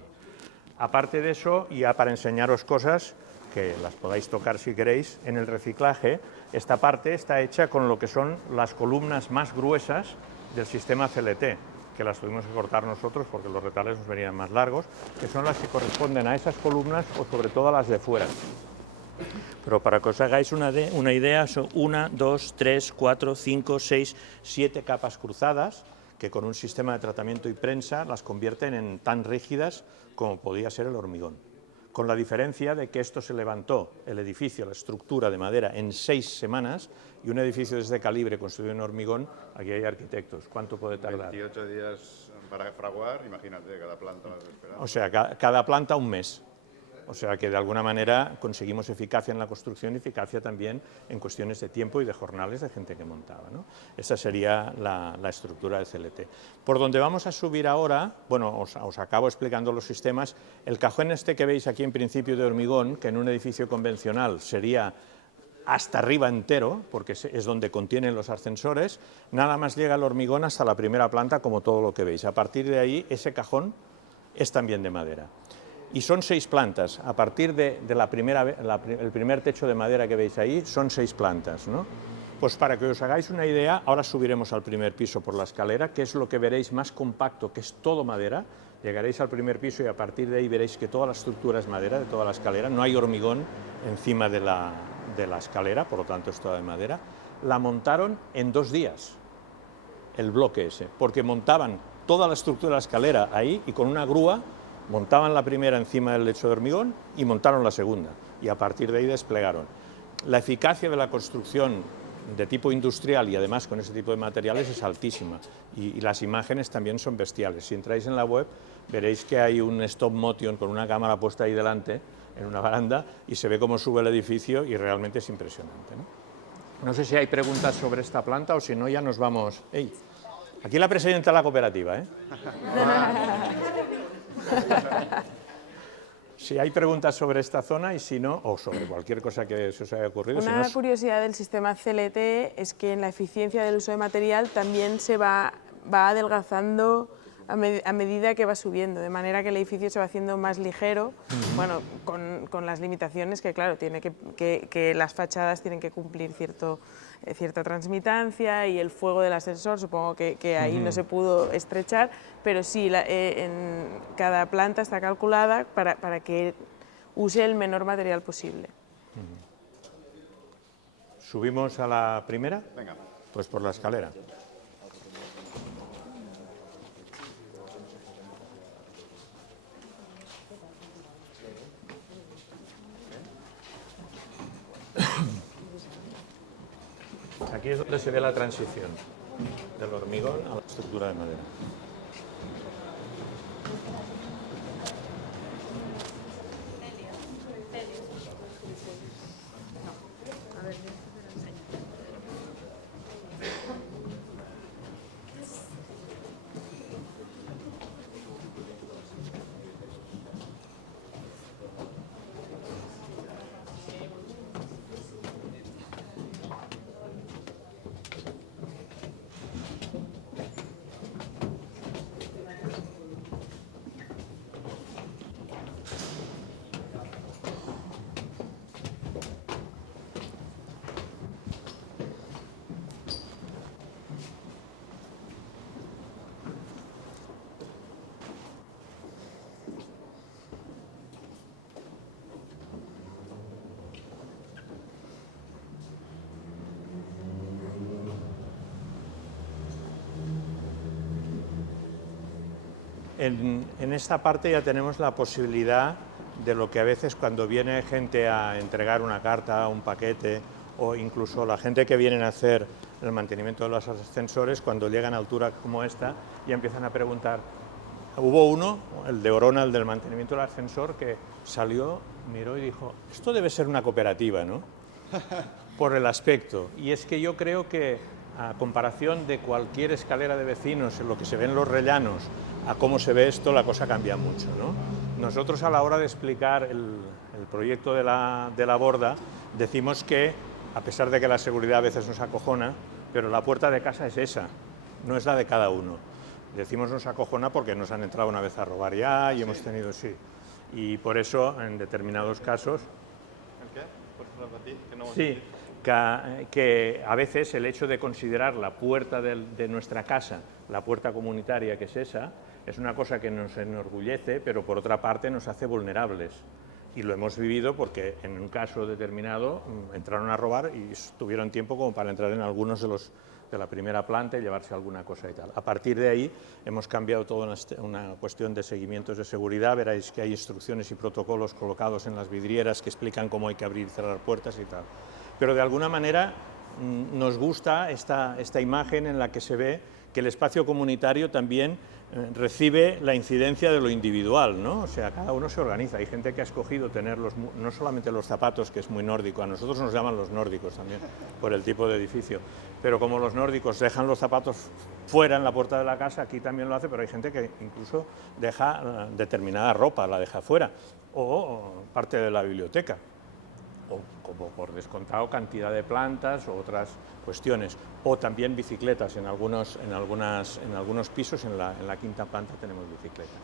Aparte de eso, y ya para enseñaros cosas que las podáis tocar si queréis, en el reciclaje esta parte está hecha con lo que son las columnas más gruesas del sistema CLT, que las tuvimos que cortar nosotros porque los retales nos venían más largos, que son las que corresponden a esas columnas o sobre todo a las de fuera. Pero para que os hagáis una idea, son 1, 2, 3, 4, 5, 6, 7 capas cruzadas que con un sistema de tratamiento y prensa las convierten en tan rígidas como podía ser el hormigón. Con la diferencia de que esto se levantó, el edificio, la estructura de madera, en 6 semanas y un edificio de este calibre construido en hormigón, aquí hay arquitectos. ¿Cuánto puede tardar? 28 días para fraguar, imagínate, cada planta más esperada. O sea, cada planta un mes. O sea que de alguna manera conseguimos eficacia en la construcción y eficacia también en cuestiones de tiempo y de jornales de gente que montaba, ¿no? Esa sería la estructura del CLT. Por donde vamos a subir ahora, bueno, os acabo explicando los sistemas. El cajón este que veis aquí en principio de hormigón, que en un edificio convencional sería hasta arriba entero, porque es donde contienen los ascensores, nada más llega el hormigón hasta la primera planta, como todo lo que veis. A partir de ahí, ese cajón es también de madera. Y son 6 plantas. A partir de el primer techo de madera que veis ahí, son 6 plantas, ¿no? Pues para que os hagáis una idea, ahora subiremos al primer piso por la escalera, que es lo que veréis más compacto, que es todo madera. Llegaréis al primer piso y a partir de ahí veréis que toda la estructura es madera, de toda la escalera. No hay hormigón encima de la escalera, por lo tanto es toda de madera. La montaron en 2 días, el bloque ese, porque montaban toda la estructura de la escalera ahí y con una grúa montaban la primera encima del lecho de hormigón y montaron la segunda, y a partir de ahí desplegaron. La eficacia de la construcción de tipo industrial y además con ese tipo de materiales es altísima, y las imágenes también son bestiales. Si entráis en la web veréis que hay un stop motion con una cámara puesta ahí delante, en una baranda, y se ve cómo sube el edificio y realmente es impresionante, ¿no? No sé si hay preguntas sobre esta planta o si no ya nos vamos... ¡Ey! Aquí la presidenta de la cooperativa, ¿eh? Si hay preguntas sobre esta zona y si no, o sobre cualquier cosa que se os haya ocurrido. Una curiosidad del sistema CLT es que en la eficiencia del uso de material también se va adelgazando a medida que va subiendo, de manera que el edificio se va haciendo más ligero, bueno, con las limitaciones que, claro, tiene que las fachadas tienen que cumplir cierta transmitancia y el fuego del ascensor, supongo que ahí no se pudo estrechar, pero sí, en cada planta está calculada para que use el menor material posible. ¿Subimos a la primera? Venga. Pues por la escalera. Aquí es donde se ve la transición del hormigón a la estructura de madera. En esta parte ya tenemos la posibilidad de lo que a veces cuando viene gente a entregar una carta, un paquete, o incluso la gente que viene a hacer el mantenimiento de los ascensores, cuando llegan a altura como esta, ya empiezan a preguntar. Hubo uno, el de Orona, el del mantenimiento del ascensor, que salió, miró y dijo, esto debe ser una cooperativa, ¿no? Por el aspecto. Y es que yo creo que, a comparación de cualquier escalera de vecinos, en lo que se ven los rellanos, a cómo se ve esto, la cosa cambia mucho, ¿no? Nosotros, a la hora de explicar el proyecto de la borda, decimos que, a pesar de que la seguridad a veces nos acojona, pero la puerta de casa es esa, no es la de cada uno. Decimos nos acojona porque nos han entrado una vez a robar ya y hemos tenido, sí. Y por eso, en determinados casos... ¿El qué? ¿Puedes repetir? Que no... Sí, que a veces el hecho de considerar la puerta de nuestra casa, la puerta comunitaria que es esa, es una cosa que nos enorgullece, pero por otra parte nos hace vulnerables. Y lo hemos vivido porque en un caso determinado entraron a robar y tuvieron tiempo como para entrar en algunos de la primera planta y llevarse alguna cosa y tal. A partir de ahí hemos cambiado toda una cuestión de seguimientos de seguridad. Veréis que hay instrucciones y protocolos colocados en las vidrieras que explican cómo hay que abrir y cerrar puertas y tal. Pero de alguna manera nos gusta esta imagen en la que se ve que el espacio comunitario también recibe la incidencia de lo individual, ¿no? O sea, cada uno se organiza. Hay gente que ha escogido tener no solamente los zapatos, que es muy nórdico, a nosotros nos llaman los nórdicos también, por el tipo de edificio, pero como los nórdicos dejan los zapatos fuera en la puerta de la casa, aquí también lo hace, pero hay gente que incluso deja determinada ropa, la deja fuera, o parte de la biblioteca, o como por descontado cantidad de plantas o otras cuestiones, o también bicicletas. En algunos pisos, en la quinta planta tenemos bicicletas.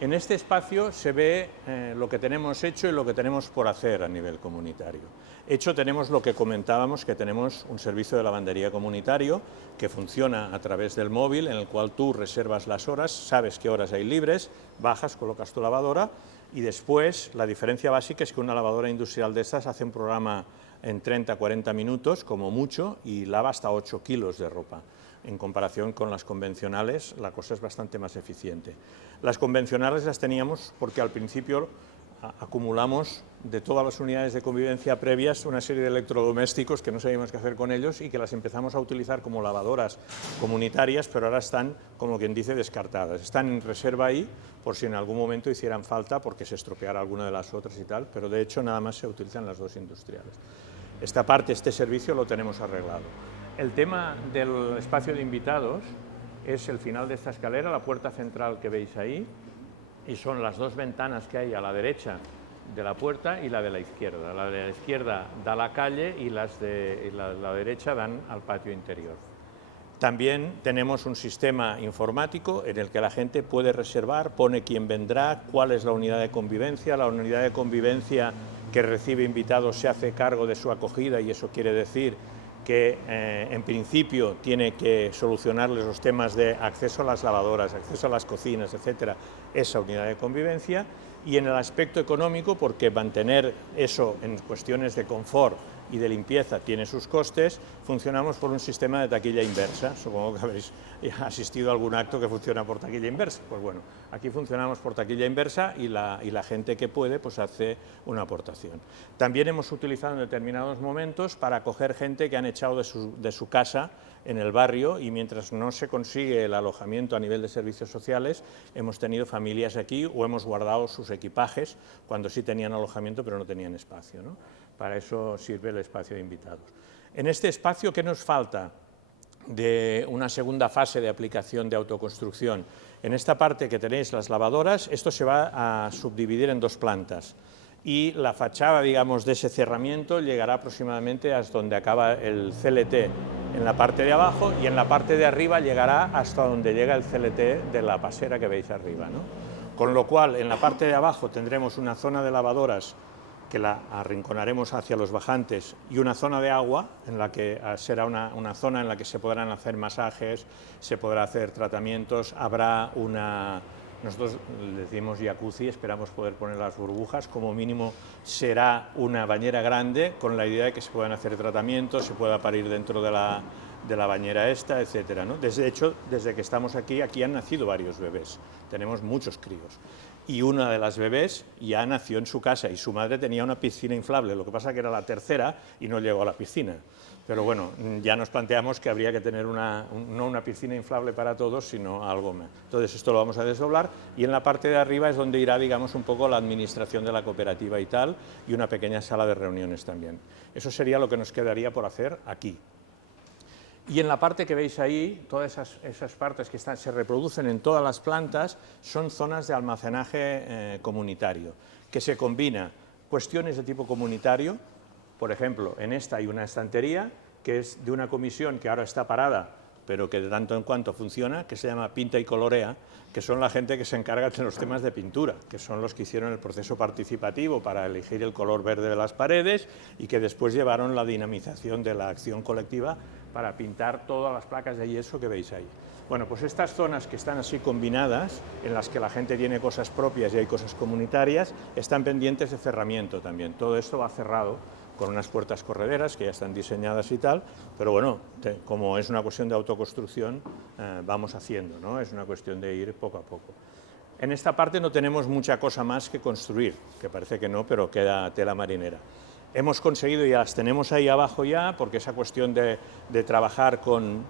En este espacio se ve lo que tenemos hecho y lo que tenemos por hacer a nivel comunitario. Hecho, tenemos lo que comentábamos, que tenemos un servicio de lavandería comunitario que funciona a través del móvil, en el cual tú reservas las horas, sabes qué horas hay libres, bajas, colocas tu lavadora. Y después, la diferencia básica es que una lavadora industrial de estas hace un programa en 30-40 minutos, como mucho, y lava hasta 8 kilos de ropa. En comparación con las convencionales, la cosa es bastante más eficiente. Las convencionales las teníamos porque al principio acumulamos de todas las unidades de convivencia previas una serie de electrodomésticos que no sabíamos qué hacer con ellos y que las empezamos a utilizar como lavadoras comunitarias, pero ahora están, como quien dice, descartadas. Están en reserva ahí por si en algún momento hicieran falta porque se estropeara alguna de las otras y tal, pero de hecho nada más se utilizan las dos industriales. Esta parte, este servicio lo tenemos arreglado. El tema del espacio de invitados es el final de esta escalera, la puerta central que veis ahí, y son las dos ventanas que hay a la derecha de la puerta y la de la izquierda. La de la izquierda da a la calle y la derecha dan al patio interior. También tenemos un sistema informático en el que la gente puede reservar, pone quién vendrá, cuál es la unidad de convivencia. La unidad de convivencia que recibe invitados se hace cargo de su acogida y eso quiere decir que en principio tiene que solucionarles los temas de acceso a las lavadoras, acceso a las cocinas, etcétera, esa unidad de convivencia. Y en el aspecto económico, porque mantener eso en cuestiones de confort y de limpieza tiene sus costes, funcionamos por un sistema de taquilla inversa. Supongo que habréis asistido a algún acto que funciona por taquilla inversa. Pues bueno, aquí funcionamos por taquilla inversa y la gente que puede pues hace una aportación. También hemos utilizado en determinados momentos para acoger gente que han echado de su casa en el barrio, y mientras no se consigue el alojamiento a nivel de servicios sociales, hemos tenido familias aquí o hemos guardado sus equipajes cuando sí tenían alojamiento pero no tenían espacio, ¿no? Para eso sirve el espacio de invitados. En este espacio, ¿qué nos falta de una segunda fase de aplicación de autoconstrucción? En esta parte que tenéis las lavadoras, esto se va a subdividir en 2 plantas. Y la fachada, digamos, de ese cerramiento llegará aproximadamente hasta donde acaba el CLT en la parte de abajo, y en la parte de arriba llegará hasta donde llega el CLT de la pasera que veis arriba, ¿no? Con lo cual, en la parte de abajo tendremos una zona de lavadoras que la arrinconaremos hacia los bajantes, y una zona de agua, en la que será una zona en la que se podrán hacer masajes, se podrá hacer tratamientos, habrá una... Nosotros le decimos jacuzzi, esperamos poder poner las burbujas, como mínimo será una bañera grande, con la idea de que se puedan hacer tratamientos, se pueda parir dentro de la bañera esta, etcétera, ¿no? De hecho, desde que estamos aquí han nacido varios bebés, tenemos muchos críos. Y una de las bebés ya nació en su casa y su madre tenía una piscina inflable, lo que pasa que era la tercera y no llegó a la piscina. Pero bueno, ya nos planteamos que habría que tener no una piscina inflable para todos, sino algo más. Entonces esto lo vamos a desdoblar, y en la parte de arriba es donde irá, digamos, un poco la administración de la cooperativa y tal, y una pequeña sala de reuniones también. Eso sería lo que nos quedaría por hacer aquí. Y en la parte que veis ahí, todas esas partes que se reproducen en todas las plantas son zonas de almacenaje comunitario, que se combina cuestiones de tipo comunitario. Por ejemplo, en esta hay una estantería que es de una comisión que ahora está parada, pero que de tanto en cuanto funciona, que se llama Pinta y Colorea, que son la gente que se encarga de los temas de pintura, que son los que hicieron el proceso participativo para elegir el color verde de las paredes y que después llevaron la dinamización de la acción colectiva para pintar todas las placas de yeso que veis ahí. Bueno, pues estas zonas que están así combinadas, en las que la gente tiene cosas propias y hay cosas comunitarias, están pendientes de cerramiento también. Todo esto va cerrado con unas puertas correderas que ya están diseñadas y tal, pero bueno, como es una cuestión de autoconstrucción, vamos haciendo, ¿no? Es una cuestión de ir poco a poco. En esta parte no tenemos mucha cosa más que construir, que parece que no, pero queda tela marinera. Hemos conseguido, y las tenemos ahí abajo ya, porque esa cuestión de trabajar con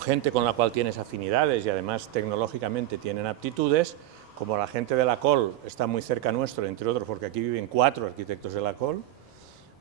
gente con la cual tienes afinidades y además tecnológicamente tienen aptitudes, como la gente de la COL está muy cerca nuestro, entre otros porque aquí viven 4 arquitectos de la COL,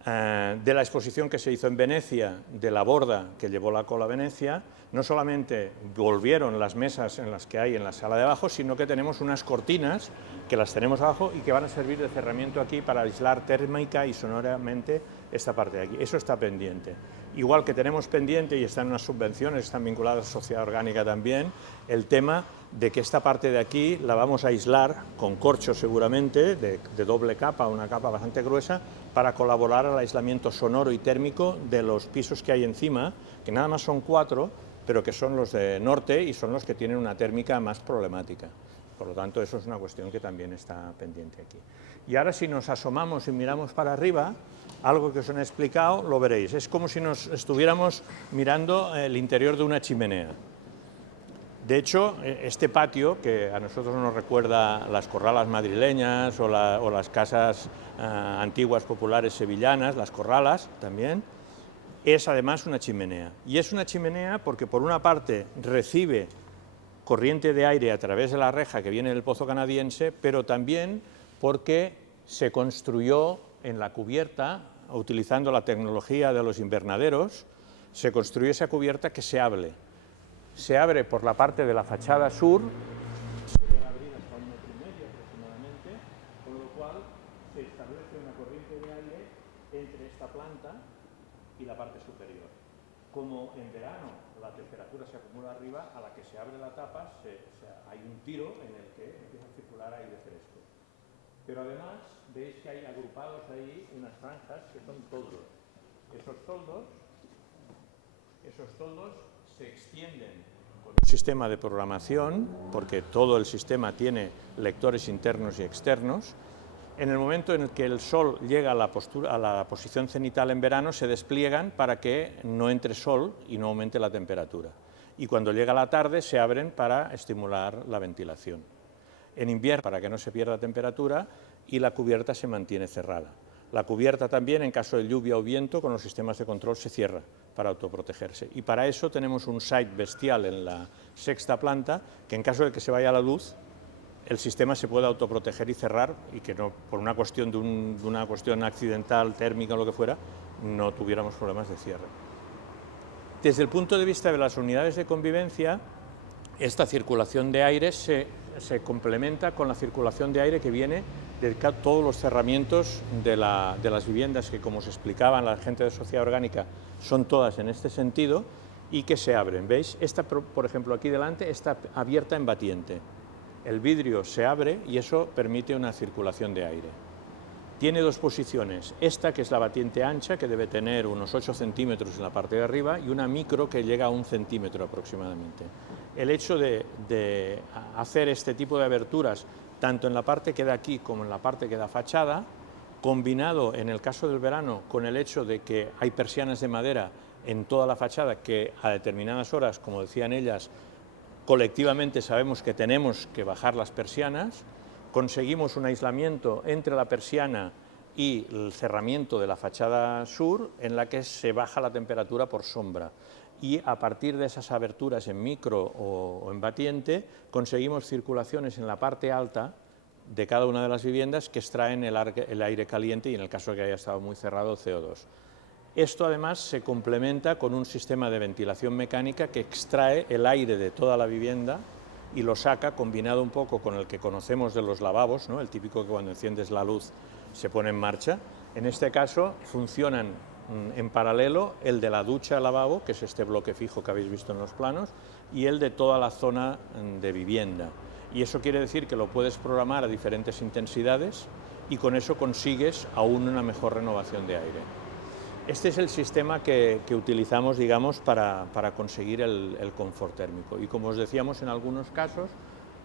de la exposición que se hizo en Venecia, de la borda que llevó la COL a Venecia, no solamente volvieron las mesas en las que hay en la sala de abajo, sino que tenemos unas cortinas que las tenemos abajo y que van a servir de cerramiento aquí para aislar térmica y sonoramente esta parte de aquí. Eso está pendiente. Igual que tenemos pendiente, y están unas subvenciones, están vinculadas a sociedad orgánica también, el tema de que esta parte de aquí la vamos a aislar con corcho seguramente, de doble capa, una capa bastante gruesa, para colaborar al aislamiento sonoro y térmico de los pisos que hay encima, que nada más son 4, pero que son los de norte y son los que tienen una térmica más problemática. Por lo tanto, eso es una cuestión que también está pendiente aquí. Y ahora, si nos asomamos y miramos para arriba, algo que os han explicado, lo veréis. Es como si nos estuviéramos mirando el interior de una chimenea. De hecho, este patio, que a nosotros nos recuerda las corralas madrileñas o las casas antiguas populares sevillanas, las corralas también, es además una chimenea. Y es una chimenea porque, por una parte, recibe corriente de aire a través de la reja que viene del Pozo Canadiense, pero también porque se construyó en la cubierta, utilizando la tecnología de los invernaderos, se construyó esa cubierta que se abre. Se abre por la parte de la fachada sur, se puede abrir hasta 1,5 metros aproximadamente, con lo cual se establece una corriente de aire entre esta planta y la parte superior. Como en verano la temperatura se acumula arriba, a la que se abre la tapa hay un tiro en el que empieza a circular aire fresco. Pero además veis que hay agrupados ahí unas franjas que son toldos. Esos toldos se extienden con un sistema de programación, porque todo el sistema tiene lectores internos y externos, En el momento en el que el sol llega a la posición cenital en verano, se despliegan para que no entre sol y no aumente la temperatura. Y cuando llega la tarde, se abren para estimular la ventilación. En invierno, para que no se pierda temperatura, y la cubierta se mantiene cerrada. La cubierta también, en caso de lluvia o viento, con los sistemas de control se cierra para autoprotegerse. Y para eso tenemos un site bestial en la 6ª planta, que en caso de que se vaya la luz, el sistema se puede autoproteger y cerrar, y que no, por una cuestión de una cuestión accidental, térmica o lo que fuera, no tuviéramos problemas de cierre. Desde el punto de vista de las unidades de convivencia, esta circulación de aire se complementa con la circulación de aire que viene de todos los cerramientos de las viviendas, que, como os explicaba la gente de Sociedad Orgánica, son todas en este sentido y que se abren. ¿Veis? Esta, por ejemplo, aquí delante está abierta en batiente. El vidrio se abre y eso permite una circulación de aire. Tiene dos posiciones, esta que es la batiente ancha, que debe tener unos 8 centímetros en la parte de arriba, y una micro que llega a 1 centímetro aproximadamente. El hecho de hacer este tipo de aberturas, tanto en la parte que da aquí como en la parte que da fachada, combinado en el caso del verano con el hecho de que hay persianas de madera en toda la fachada que a determinadas horas, como decían ellas, colectivamente sabemos que tenemos que bajar las persianas, conseguimos un aislamiento entre la persiana y el cerramiento de la fachada sur, en la que se baja la temperatura por sombra. Y a partir de esas aberturas en micro o en batiente, conseguimos circulaciones en la parte alta de cada una de las viviendas que extraen el aire caliente y, en el caso de que haya estado muy cerrado, el CO2. Esto además se complementa con un sistema de ventilación mecánica que extrae el aire de toda la vivienda y lo saca, combinado un poco con el que conocemos de los lavabos, ¿no? El típico que cuando enciendes la luz se pone en marcha. En este caso funcionan en paralelo el de la ducha lavabo, que es este bloque fijo que habéis visto en los planos, y el de toda la zona de vivienda. Y eso quiere decir que lo puedes programar a diferentes intensidades y con eso consigues aún una mejor renovación de aire. Este es el sistema que utilizamos, digamos, para conseguir el confort térmico. Y como os decíamos, en algunos casos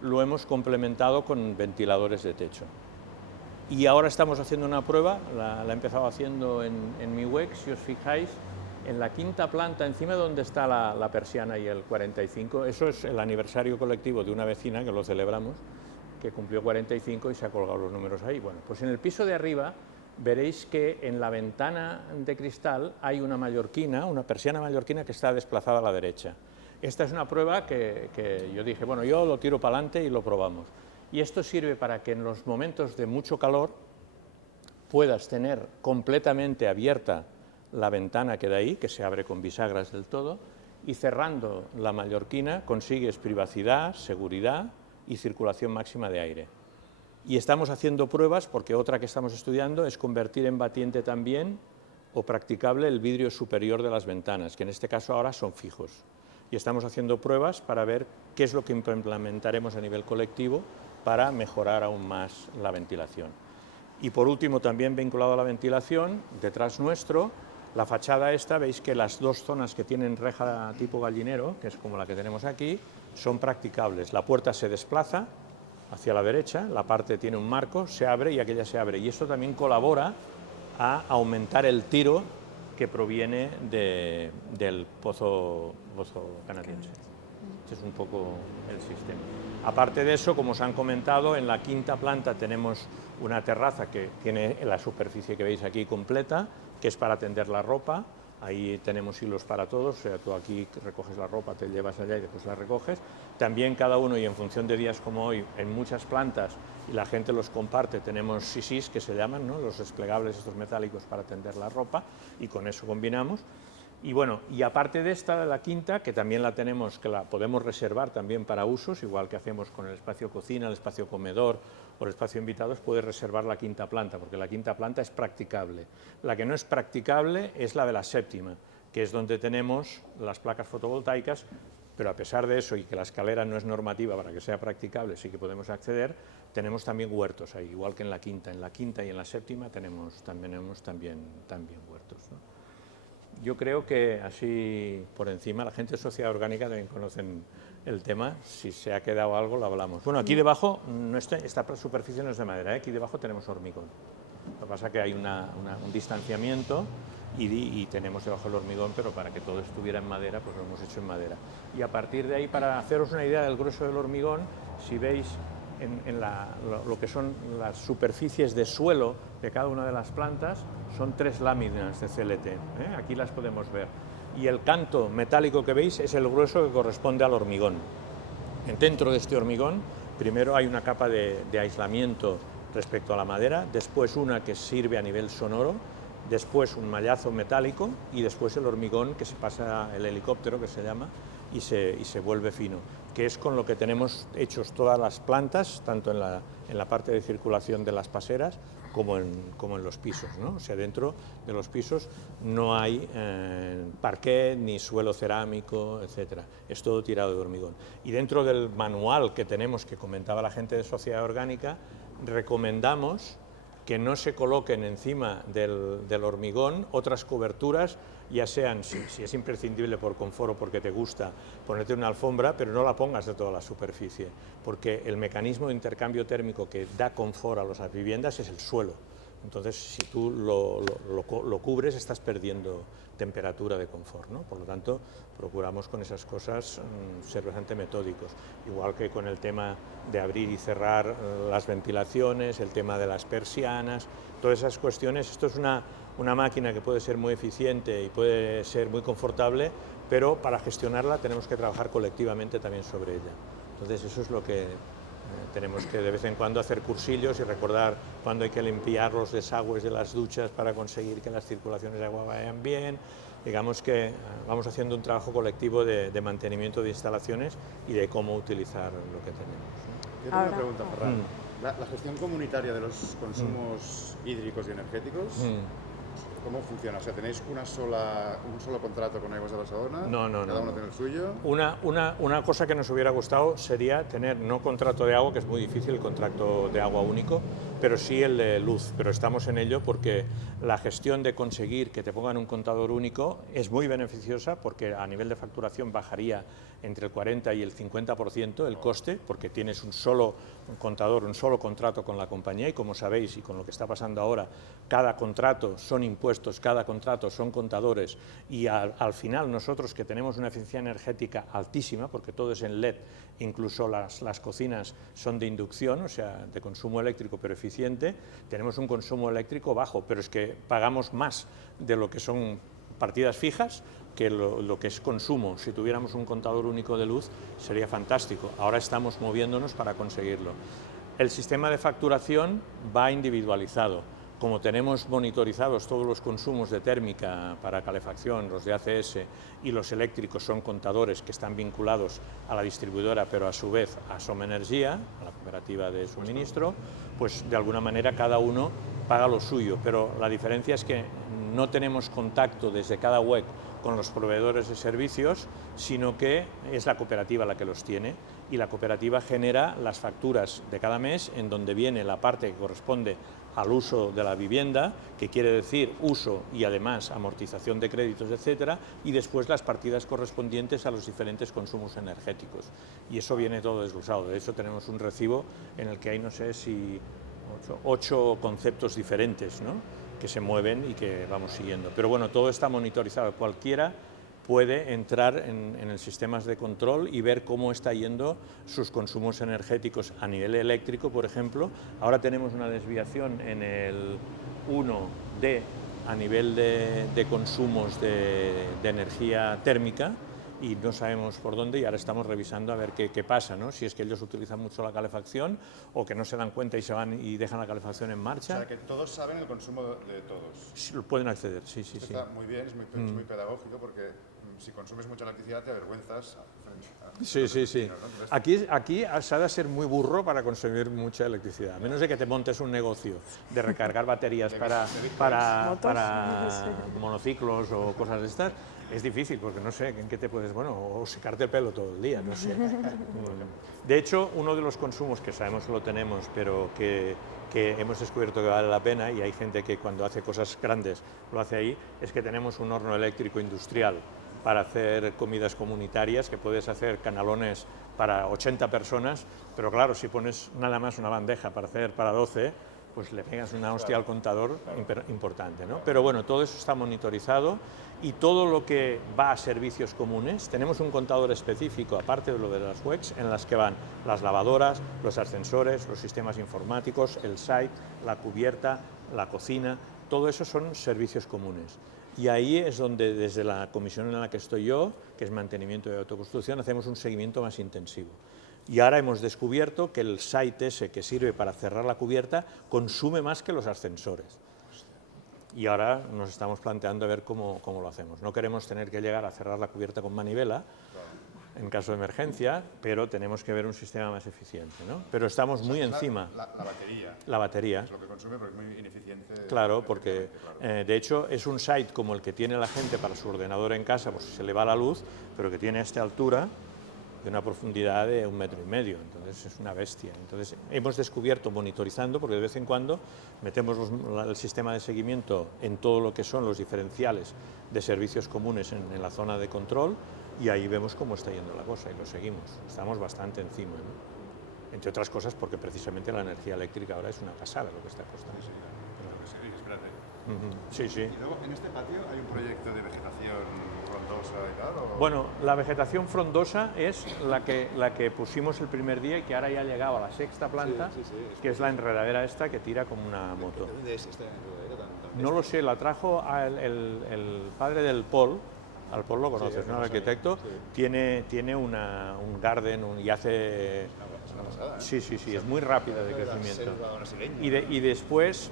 lo hemos complementado con ventiladores de techo. Y ahora estamos haciendo una prueba, la he empezado haciendo en mi WEC, si os fijáis, en la 5ª planta, encima de donde está la persiana y el 45, eso es el aniversario colectivo de una vecina, que lo celebramos, que cumplió 45 y se ha colgado los números ahí. Bueno, pues en el piso de arriba veréis que en la ventana de cristal hay una mallorquina, una persiana mallorquina que está desplazada a la derecha. Esta es una prueba que yo dije, bueno, yo lo tiro para adelante y lo probamos. Y esto sirve para que en los momentos de mucho calor puedas tener completamente abierta la ventana que da ahí, que se abre con bisagras del todo, y cerrando la mallorquina consigues privacidad, seguridad y circulación máxima de aire. Y estamos haciendo pruebas, porque otra que estamos estudiando es convertir en batiente también o practicable el vidrio superior de las ventanas, que en este caso ahora son fijos. Y estamos haciendo pruebas para ver qué es lo que implementaremos a nivel colectivo para mejorar aún más la ventilación. Y por último, también vinculado a la ventilación, detrás nuestro, la fachada esta, veis que las dos zonas que tienen reja tipo gallinero, que es como la que tenemos aquí, son practicables. La puerta se desplaza hacia la derecha, la parte tiene un marco, se abre y aquella se abre. Y esto también colabora a aumentar el tiro que proviene del pozo canadiense. Este es un poco el sistema. Aparte de eso, como os han comentado, en la 5ª planta tenemos una terraza que tiene la superficie que veis aquí completa, que es para tender la ropa. Ahí tenemos hilos para todos, o sea, tú aquí recoges la ropa, te llevas allá y después la recoges. También cada uno, y en función de días como hoy, en muchas plantas, y la gente los comparte, tenemos sisís que se llaman, ¿no? Los desplegables estos metálicos para tender la ropa, y con eso combinamos. Y bueno, y aparte de esta, de la 5ª, que también la tenemos, que la podemos reservar también para usos, igual que hacemos con el espacio cocina, el espacio comedor o el espacio invitados, puedes reservar la 5ª planta, porque la 5ª planta es practicable. La que no es practicable es la de la 7ª, que es donde tenemos las placas fotovoltaicas, pero a pesar de eso y que la escalera no es normativa para que sea practicable, sí que podemos acceder, tenemos también huertos ahí, igual que en la 5ª. En la 5ª y en la 7ª tenemos también huertos, ¿no? Yo creo que así por encima, la gente de sociedad orgánica también conocen el tema. Si se ha quedado algo, lo hablamos. Bueno, aquí debajo, esta superficie no es de madera, aquí debajo tenemos hormigón. Lo que pasa es que hay un distanciamiento y tenemos debajo el hormigón, pero para que todo estuviera en madera, pues lo hemos hecho en madera. Y a partir de ahí, para haceros una idea del grueso del hormigón, si veis lo que son las superficies de suelo de cada una de las plantas, son 3 láminas de CLT, ¿eh? Aquí las podemos ver. Y el canto metálico que veis es el grueso que corresponde al hormigón. Dentro de este hormigón, primero hay una capa de aislamiento respecto a la madera, después una que sirve a nivel sonoro, después un mallazo metálico y después el hormigón que se pasa el helicóptero, que se llama, y se vuelve fino, que es con lo que tenemos hechos todas las plantas, tanto en la parte de circulación de las paseras como en los pisos, ¿no? O sea, dentro de los pisos no hay parquet ni suelo cerámico, etcétera. Es todo tirado de hormigón. Y dentro del manual que tenemos, que comentaba la gente de Sociedad Orgánica, recomendamos que no se coloquen encima del hormigón otras coberturas, ya sean, si es imprescindible por confort o porque te gusta, ponerte una alfombra, pero no la pongas de toda la superficie, porque el mecanismo de intercambio térmico que da confort a las viviendas es el suelo. Entonces, si tú lo cubres, estás perdiendo temperatura de confort, ¿no? Por lo tanto, procuramos con esas cosas ser bastante metódicos. Igual que con el tema de abrir y cerrar las ventilaciones, el tema de las persianas, todas esas cuestiones. Esto es una máquina que puede ser muy eficiente y puede ser muy confortable, pero para gestionarla tenemos que trabajar colectivamente también sobre ella. Entonces, eso es lo que tenemos que de vez en cuando hacer cursillos y recordar cuándo hay que limpiar los desagües de las duchas para conseguir que las circulaciones de agua vayan bien. Digamos que vamos haciendo un trabajo colectivo de mantenimiento de instalaciones y de cómo utilizar lo que tenemos, ¿no? Yo tengo una pregunta, Ferran. La gestión comunitaria de los consumos hídricos y energéticos, ¿cómo funciona? O sea, ¿tenéis un solo contrato con Aigües de Barcelona? No. ¿Cada uno tiene el suyo? Una cosa que nos hubiera gustado sería tener no contrato de agua, que es muy difícil el contrato de agua único, pero sí el de luz. Pero estamos en ello porque la gestión de conseguir que te pongan un contador único es muy beneficiosa, porque a nivel de facturación bajaría entre el 40 y el 50% el coste, porque tienes un solo contador, un solo contrato con la compañía, y como sabéis, y con lo que está pasando ahora, cada contrato son impuestos, cada contrato son contadores, y al final nosotros, que tenemos una eficiencia energética altísima, porque todo es en LED, incluso las cocinas son de inducción, o sea, de consumo eléctrico pero eficiente, tenemos un consumo eléctrico bajo, pero es que pagamos más de lo que son partidas fijas que lo que es consumo. Si tuviéramos un contador único de luz sería fantástico. Ahora estamos moviéndonos para conseguirlo. El sistema de facturación va individualizado. Como tenemos monitorizados todos los consumos de térmica para calefacción, los de ACS, y los eléctricos son contadores que están vinculados a la distribuidora, pero a su vez a Som Energia, a la cooperativa de suministro, pues de alguna manera cada uno paga lo suyo, pero la diferencia es que no tenemos contacto desde cada web con los proveedores de servicios, sino que es la cooperativa la que los tiene, y la cooperativa genera las facturas de cada mes, en donde viene la parte que corresponde al uso de la vivienda, que quiere decir uso y además amortización de créditos, etcétera, y después las partidas correspondientes a los diferentes consumos energéticos. Y eso viene todo desglosado. De hecho, tenemos un recibo en el que hay, no sé si 8 conceptos diferentes, ¿no?, que se mueven y que vamos siguiendo. Pero bueno, todo está monitorizado. Cualquiera puede entrar en el sistemas de control y ver cómo está yendo sus consumos energéticos a nivel eléctrico, por ejemplo. Ahora tenemos una desviación en el 1D a nivel de consumos de energía térmica, y no sabemos por dónde, y ahora estamos revisando a ver qué pasa, ¿no? Si es que ellos utilizan mucho la calefacción o que no se dan cuenta y se van y dejan la calefacción en marcha. O sea, que todos saben el consumo de todos. Sí, pueden acceder, sí. Está muy bien, es muy pedagógico, porque si consumes mucha electricidad te avergüenzas. Sí. Entonces, Aquí se ha de ser muy burro para consumir mucha electricidad, a menos de que te montes un negocio de recargar baterías para monociclos o cosas de estas. Es difícil, porque no sé en qué te puedes, o secarte el pelo todo el día, no sé. De hecho, uno de los consumos que sabemos que lo tenemos, pero que que hemos descubierto que vale la pena, y hay gente que cuando hace cosas grandes lo hace ahí, es que tenemos un horno eléctrico industrial para hacer comidas comunitarias, que puedes hacer canalones para 80 personas, pero claro, si pones nada más una bandeja para hacer para 12, pues le pegas una hostia al contador importante, ¿no? Pero bueno, todo eso está monitorizado y todo lo que va a servicios comunes, tenemos un contador específico, aparte de lo de las WECs, en las que van las lavadoras, los ascensores, los sistemas informáticos, el site, la cubierta, la cocina, todo eso son servicios comunes. Y ahí es donde, desde la comisión en la que estoy yo, que es mantenimiento y autoconstrucción, hacemos un seguimiento más intensivo. Y ahora hemos descubierto que el site ese que sirve para cerrar la cubierta consume más que los ascensores. Y ahora nos estamos planteando a ver cómo lo hacemos. No queremos tener que llegar a cerrar la cubierta con manivela en caso de emergencia, pero tenemos que ver un sistema más eficiente, ¿no? Pero estamos muy encima. La batería. La batería. Es lo que consume, pero es muy ineficiente. Claro, porque de hecho es un site como el que tiene la gente para su ordenador en casa, pues se le va la luz, pero que tiene a esta altura de una profundidad de 1,5 metros, entonces es una bestia. Entonces hemos descubierto, monitorizando, porque de vez en cuando metemos el sistema de seguimiento en todo lo que son los diferenciales de servicios comunes en la zona de control, y ahí vemos cómo está yendo la cosa y lo seguimos. Estamos bastante encima, ¿no? Entre otras cosas porque precisamente la energía eléctrica ahora es una pasada lo que está costando. Sí, espérate. Sí, sí. Y luego, en este patio hay un proyecto de vegetación frondosa y tal, ¿o? Bueno, la vegetación frondosa es la que pusimos el primer día y que ahora ya ha llegado a la 6ª planta, que es la enredadera esta que tira como una moto. ¿De dónde es esta enredadera tan No lo sé, la trajo el padre del Paul. Al Paul lo conoces, ¿no? El arquitecto. Sí. Tiene un garden y hace... Es una pasada, ¿eh? Sí, es muy rápida de crecimiento. selva brasileña? Y después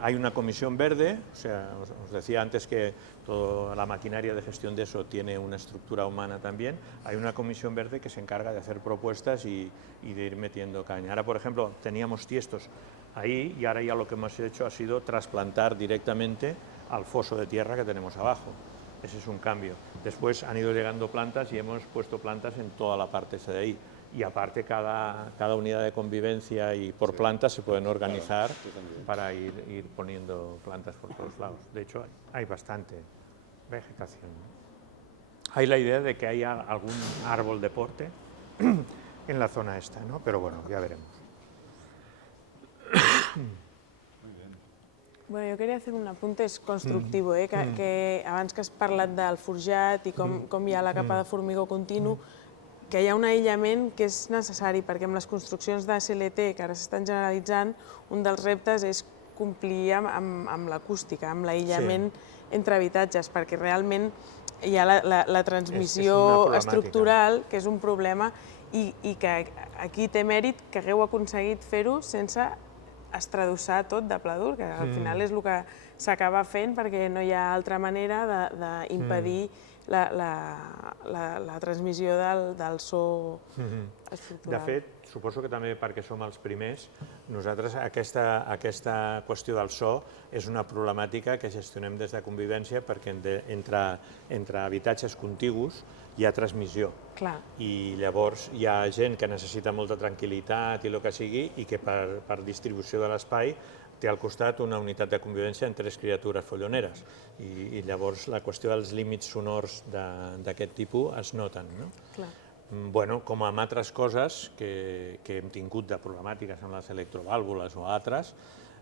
hay una comisión verde, o sea, os decía antes que toda la maquinaria de gestión de eso tiene una estructura humana también, hay una comisión verde que se encarga de hacer propuestas y de ir metiendo caña. Ahora, por ejemplo, teníamos tiestos ahí y ahora ya lo que hemos hecho ha sido trasplantar directamente al foso de tierra que tenemos abajo. Ese es un cambio. Después han ido llegando plantas y hemos puesto plantas en toda la parte esa de ahí. Y aparte cada unidad de convivencia y por plantas se pueden organizar para ir poniendo plantas por todos lados. De hecho, hay bastante vegetación. Hay la idea de que haya algún árbol de porte en la zona esta, ¿no? Pero bueno, ya veremos. Bueno, jo queria fer un apunt constructiu, que abans que has parlat del forjat i com hi ha la capa de formigó continu, que hi ha un aïllament que és necessari, perquè amb les construccions de CLT que ara s'estan generalitzant, un dels reptes és complir amb l'acústica, amb l'aïllament entre habitatges, perquè realment hi ha la transmissió estructural, que és un problema, i que aquí té mèrit que hagueu aconseguit fer-ho sense estradossar tot de pla dur, que al final és el que s'acaba fent perquè no hi ha altra manera d'impedir la transmissió del so estructural. De fet, suposo que també perquè som els primers, nosaltres aquesta qüestió del so és una problemàtica que gestionem des de convivència perquè entre habitatges contigus hi ha transmissió. Clar. I llavors hi ha gent que necessita molta tranquil·litat i el que sigui i que per distribució de l'espai té al costat una unitat de convivència amb 3 criatures folloneres i llavors la qüestió dels límits sonors d'aquest tipus es noten, no? Clar. Bueno, com amb altres coses que hem tingut de problemàtiques amb les electrovàlvules o altres,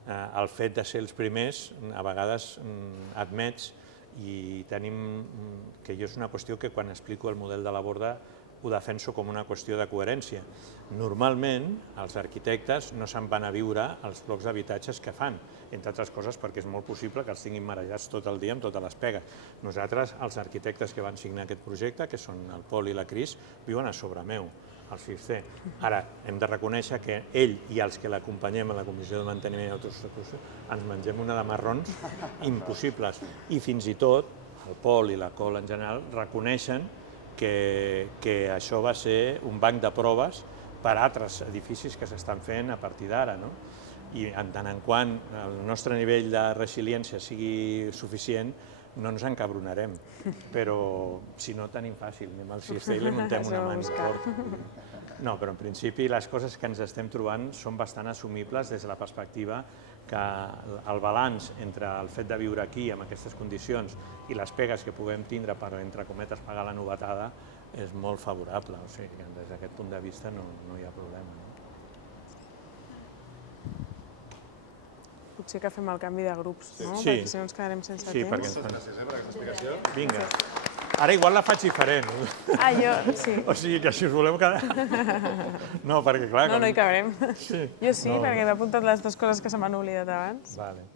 el fet de ser els primers a vegades admets i tenim, que jo és una qüestió que quan explico el model de la Borda ho defenso com una qüestió de coherència. Normalment, els arquitectes no se'n van a viure als blocs d'habitatges que fan, entre altres coses perquè és molt possible que els tinguin marejats tot el dia amb totes les pegues. Nosaltres, els arquitectes que van signar aquest projecte, que són el Pol i la Cris, viuen a sobre meu, al 6C. Ara, hem de reconèixer que ell i els que l'acompanyem a la Comissió de Manteniment i Autoconstrucció ens mengem una de marrons impossibles. I fins i tot, el Pol i la Col en general reconeixen que això va ser un banc de proves per a altres edificis que s'estan fent a partir d'ara, no? I en tant en quant el nostre nivell de resiliència sigui suficient, no ens encabronarem, però si no tenim fàcil, anem al 6C i li muntem una mani fort. No, però en principi les coses que ens estem trobant són bastant assumibles des de la perspectiva que el balanç entre el fet de viure aquí amb aquestes condicions i les pegues que puguem tindre per, entre cometes, pagar la novetada és molt favorable. O sigui que des d'aquest punt de vista no hi ha problema. Potser que fem el canvi de grups, no? Sí. Perquè si no ens quedarem sense Sí, perquè temps. ens Gràcies per aquesta explicació. Vinga. Ara igual la faig diferent. Ah, jo, sí. O sigui que si us voleu quedar... No, perquè clar... No, no hi cabrem. Sí. Jo sí, No. perquè m'he apuntat les dues coses que se m'han oblidat abans. Vale.